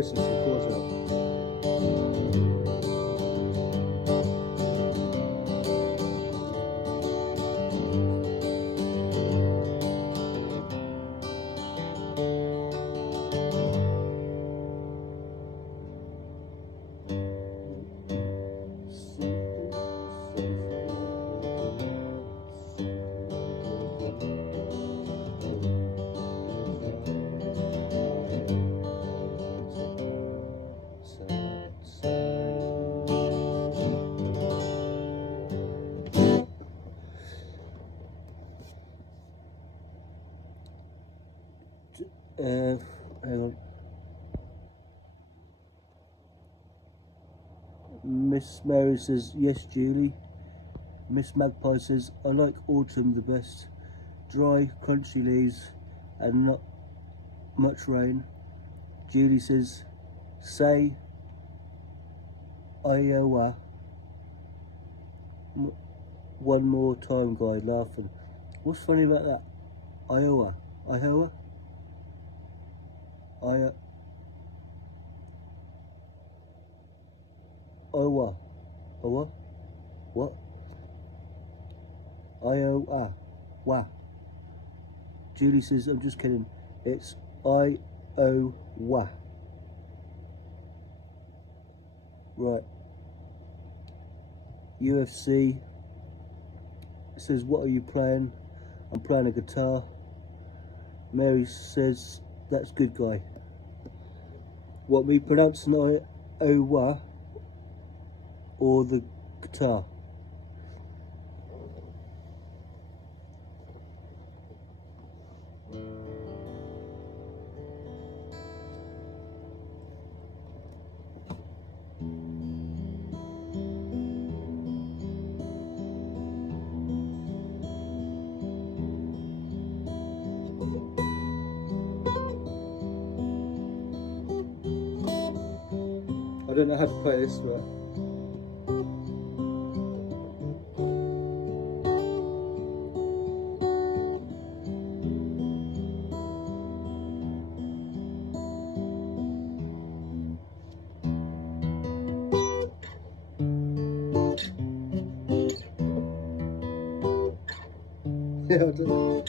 missing some chords out. Hang on. Miss Mary says, yes, Julie. Miss Magpie says, I like autumn the best. Dry, crunchy leaves and not much rain. Julie says, say Iowa. One more time, Guy, laughing. What's funny about that? Iowa. Iowa? Iowa. Iowa. Iowa? What? Iowa. Wow. Julie says, I'm just kidding. It's Iowa. Right. UFC says, what are you playing? I'm playing a guitar. Mary says, that's good, Guy. What, me pronouncing Iowa or the guitar? I don't know how to play this, but yeah, I don't know.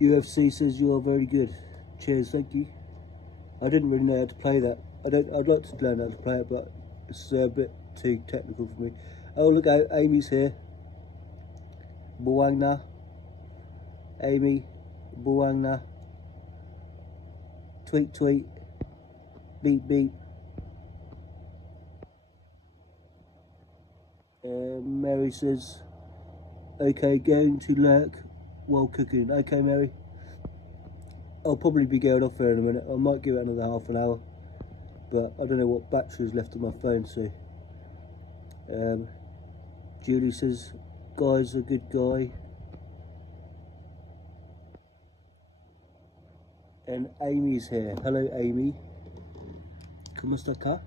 UFC says you are very good. Cheers, thank you. I didn't really know how to play that. I'd like to learn how to play it, but it's a bit too technical for me. Oh, look out, Amy's here. Buangna. Amy, Buangna. Tweet, tweet. Beep, beep. Mary says, okay, going to lurk while cooking. Okay, Mary. I'll probably be going off there in a minute. I might give it another half an hour, but I don't know what battery is left on my phone, so. Julie says, Guy's a good guy. And Amy's here. Hello, Amy. ¿Cómo está acá?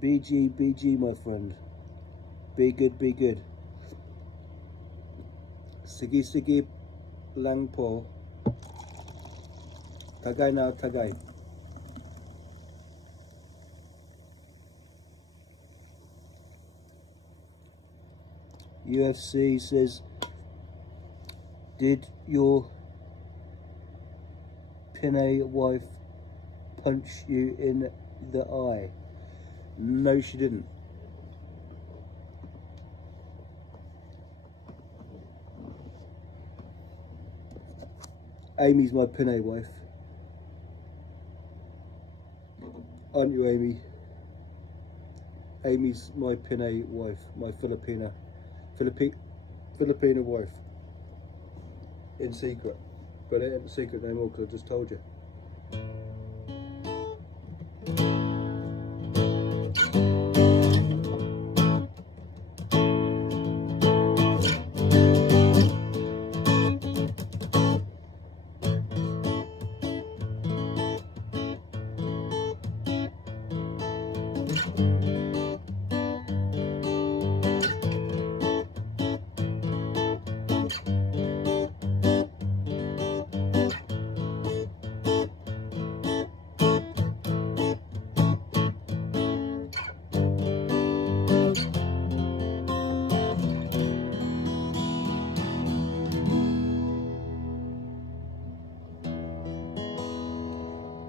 BG, BG, my friend. Be good, be good. Sige, sige, lang po. Tagay na, tagay. UFC says, did your Pinay wife punch you in the eye? No, she didn't. Amy's my Pinay wife. Aren't you, Amy? Amy's my Pinay wife, my Filipina. Filipino wife. In secret. But it ain't a secret anymore because I just told you.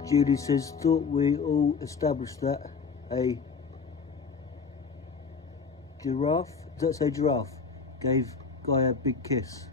Judy says, thought we all established that a giraffe, does that say giraffe, gave Guy a big kiss.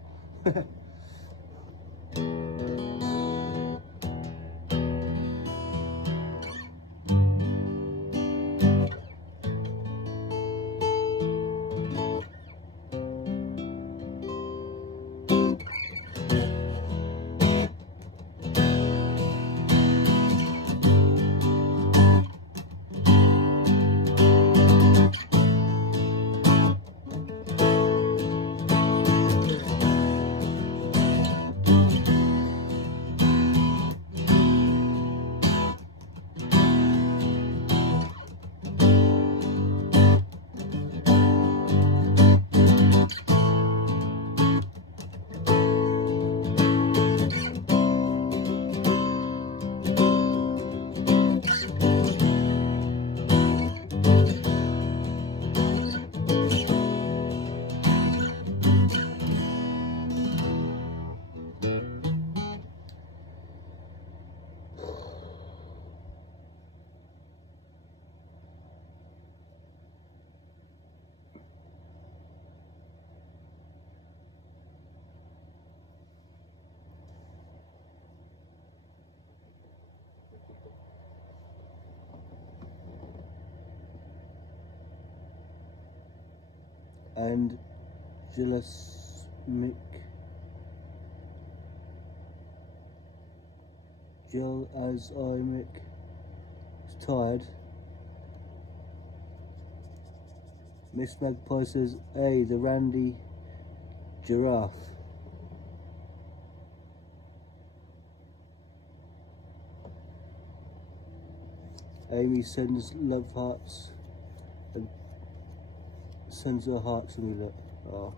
And jealous Mick, Jill as I Mick is tired. Miss Magpie says, hey, the Randy giraffe. Amy sends love hearts and sends her hearts in with it. Oh.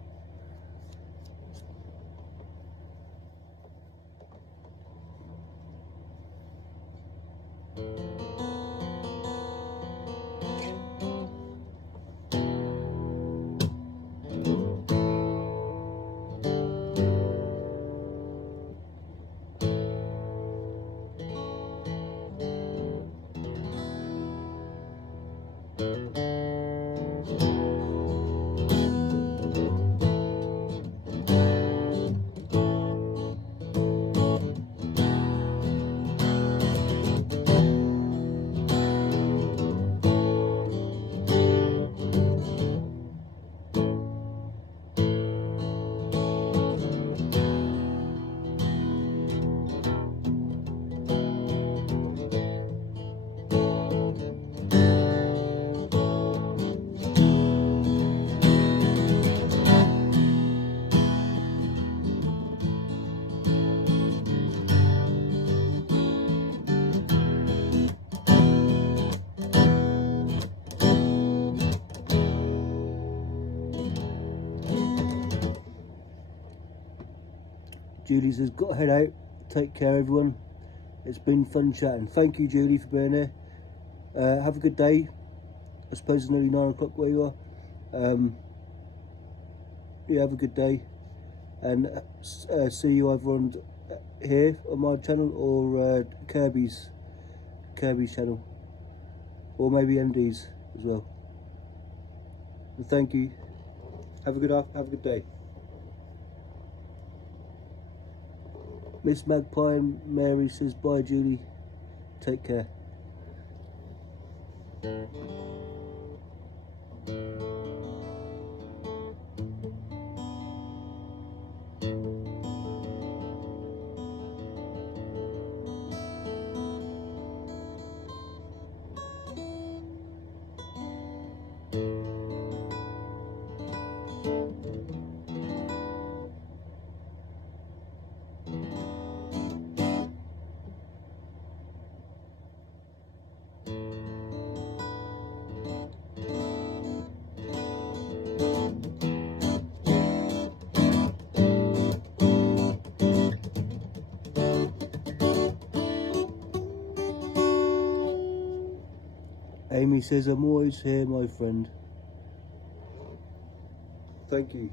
Julie says, got to head out. Take care, everyone. It's been fun chatting. Thank you, Julie, for being here. Have a good day. I suppose it's nearly 9 o'clock where you are. Yeah, have a good day. And see you either on here on my channel or Kirby's channel. Or maybe Andy's as well. And thank you. Have a good day. Miss Magpie and Mary says, bye Julie, take care. Amy says, I'm always here, my friend. Thank you.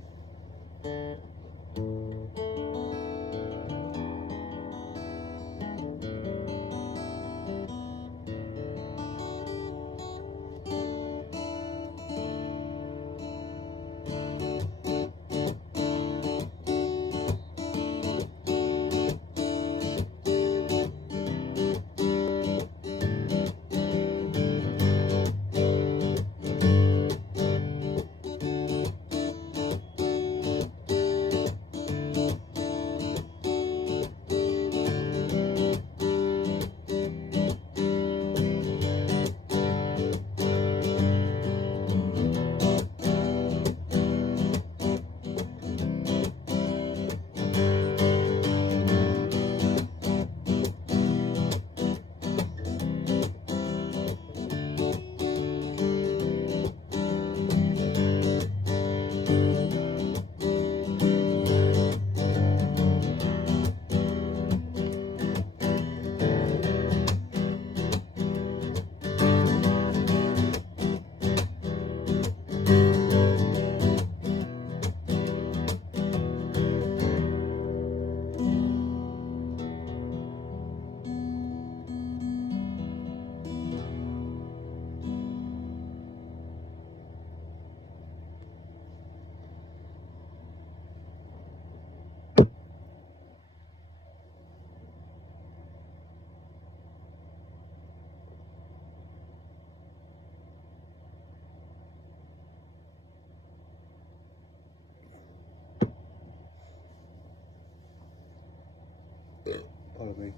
Pardon me.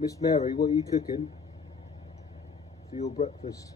Miss Mary, what are you cooking for your breakfast?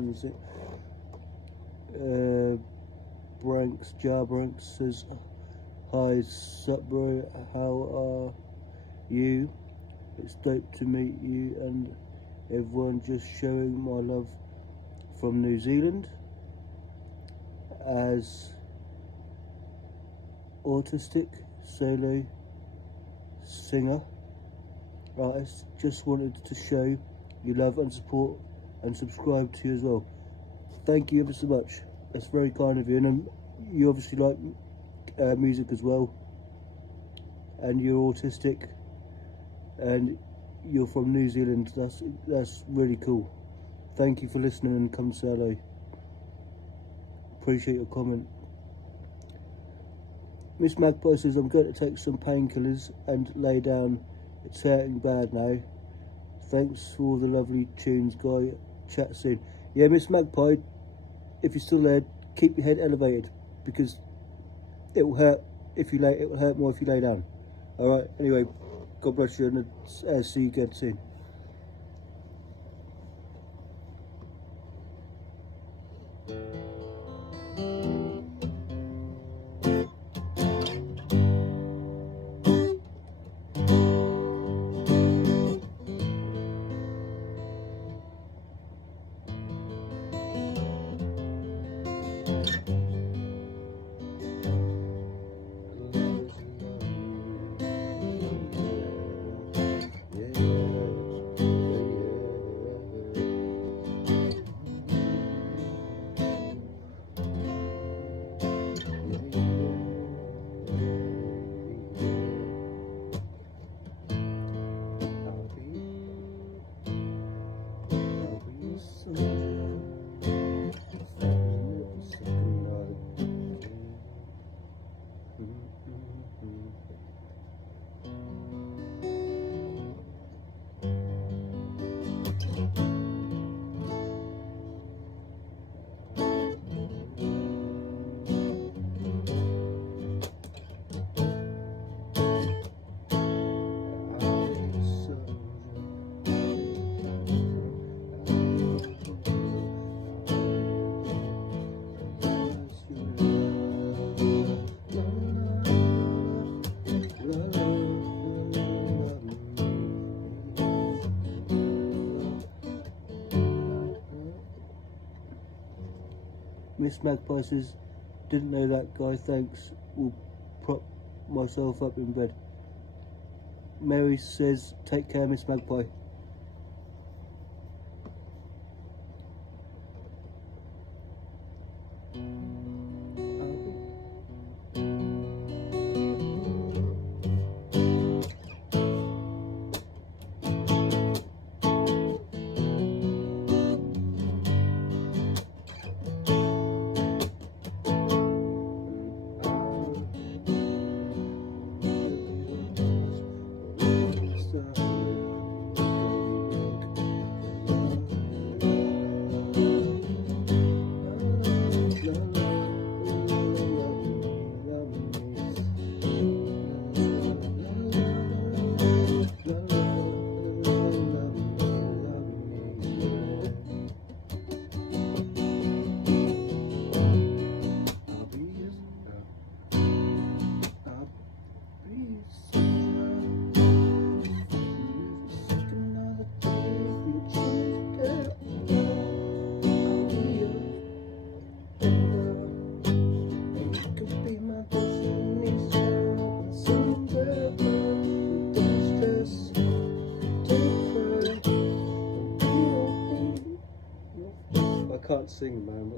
Music. Branks says, "Hi, sup bro, how are you? It's dope to meet you and everyone, just showing my love from New Zealand. As autistic solo singer artist, just wanted to show you love and support and subscribe to you as well." Thank you ever so much. That's very kind of you, and you obviously like music as well, and you're autistic and you're from New Zealand. That's really cool. Thank you for listening and come say hello. Appreciate your comment. Miss Magpie says, "I'm going to take some painkillers and lay down. It's hurting bad now. Thanks for all the lovely tunes, Guy. Chat soon." Yeah, Miss Magpie, if you're still there, keep your head elevated, because it will hurt if you lay. It will hurt more if you lay down. All right. Anyway, God bless you, and see you again soon. Miss Magpie says, "Didn't know that, Guy. Thanks. Will prop myself up in bed." Mary says, take care, Miss Magpie. I can't sing, man.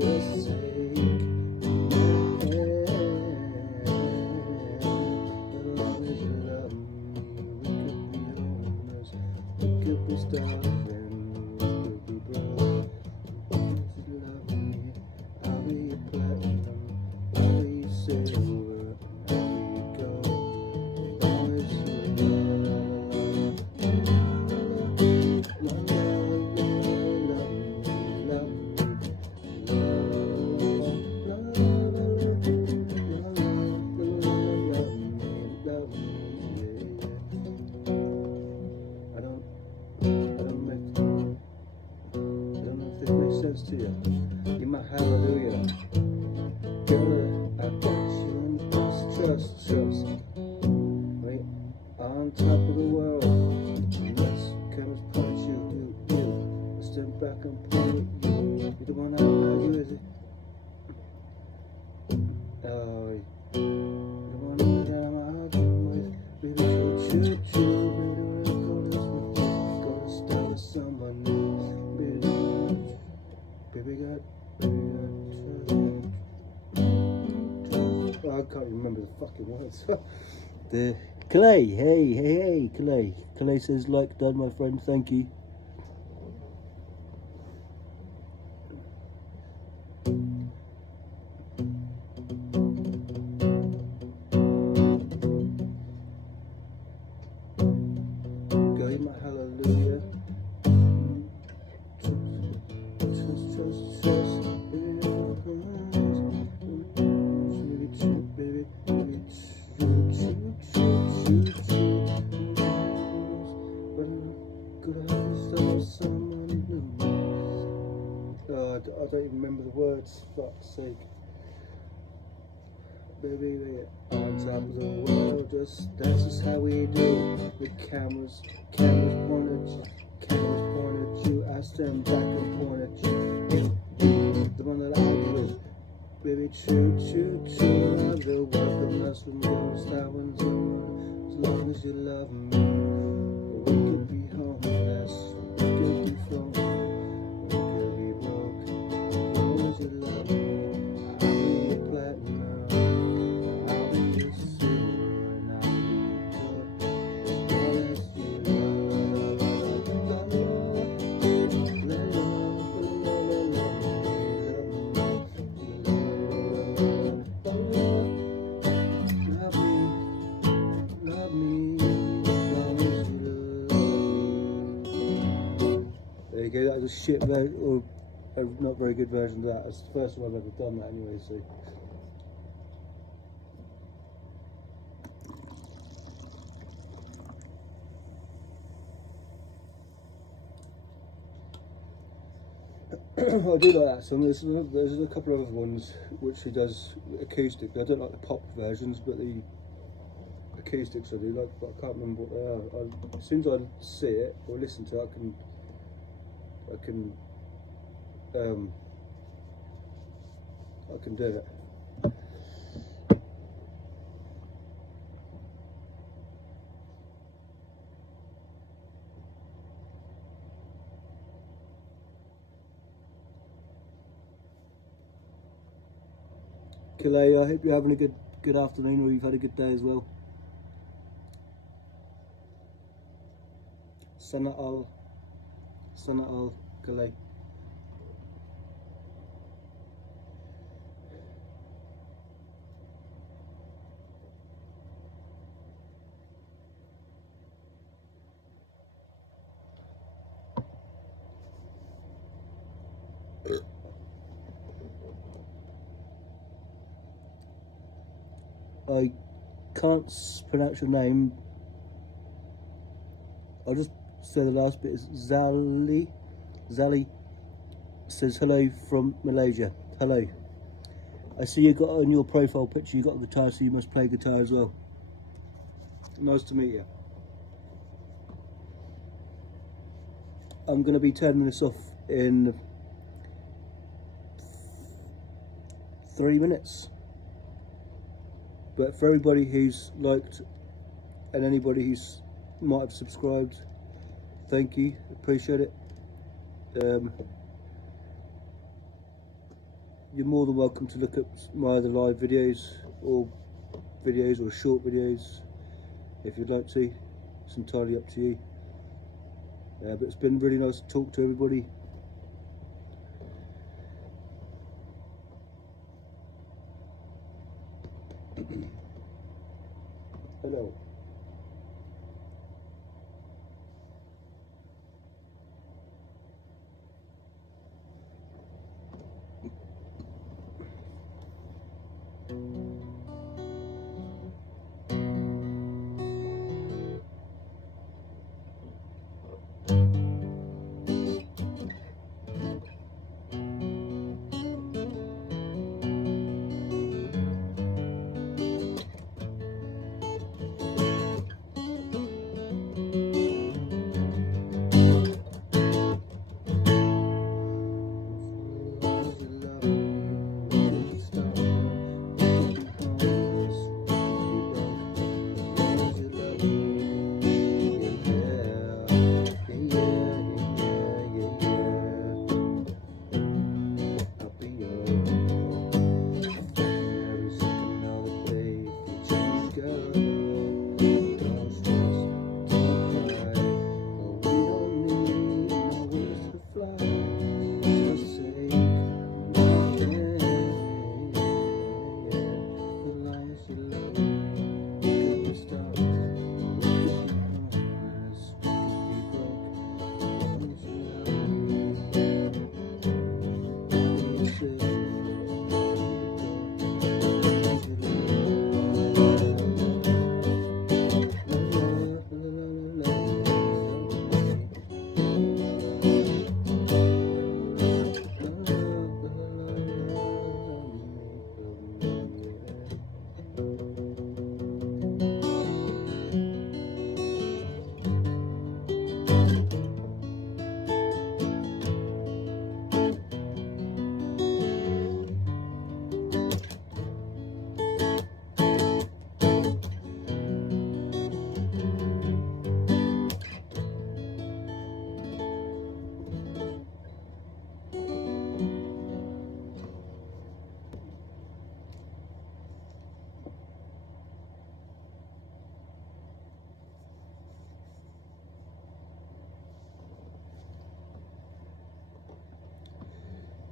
Just take my hand. As long as you love me, we could be homeless, we could be starving, we could be broke. As long as you love me, I'll be your platinum, I'll be your silver, I'll be your gold. As long as you sense to you. You might hallelujah. Girl, I got you in trust. Right on top of the world. Let's come and point you. I stand back and point at you. You're the one I love you, is it? Oh, you're the one that I'm arguing with. Baby, choo. Baby, we're gonna start with someone new. Baby got I can't remember the fucking words. The Clay, hey, Clay. Clay says, like done, my friend, thank you. Go, my hallelujah. I don't even remember the words, fuck's sake. Baby, on top of the world, that's just how we do. The cameras point at you, I stand back and point at you. The one that I do. Baby, choo, love the welcome us from your style when someone, as long as you love me. We could be homeless, we could be phony, we could be broke. As long as you love me, I'll be your platinum, I'll be your silver, and I'll be your gold. As long as you There you go, that was a shit version, or a not very good version of that. That's the first time I've ever done that anyway, so. I do like that song. There's a couple of other ones which he does acoustic. I don't like the pop versions, but the acoustics I do like, but I can't remember what they are. As soon as I see it or listen to it, I can do it. Kalei, I hope you're having a good afternoon, or you've had a good day as well. Sana al Kalei. I can't pronounce your name. I'll just say the last bit is Zali. Zali says hello from Malaysia. Hello. I see you got on your profile picture, you got a guitar, so you must play guitar as well. Nice to meet you. I'm going to be turning this off in 3 minutes. But for everybody who's liked and anybody who's might have subscribed, thank you, appreciate it. You're more than welcome to look at my other live videos or short videos if you'd like to. It's entirely up to you. But it's been really nice to talk to everybody. Hello.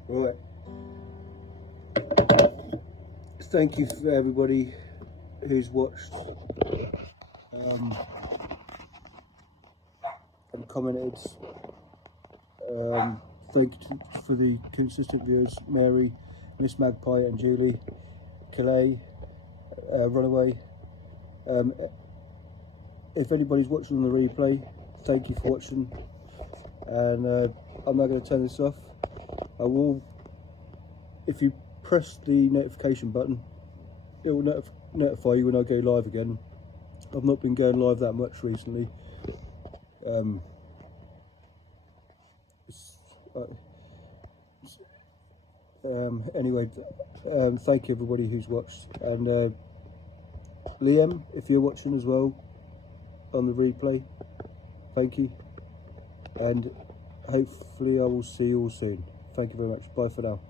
Right. Thank you for everybody who's watched and commented. Thank you for the consistent viewers, Mary, Miss Magpie and Julie, Calais, Runaway. If anybody's watching on the replay, thank you for watching, and I'm now going to turn this off. I will, if you press the notification button, it will notify you when I go live again. I've not been going live that much recently. Anyway, thank you everybody who's watched, and Liam, if you're watching as well on the replay, thank you, and hopefully I will see you all soon. Thank you very much. Bye for now.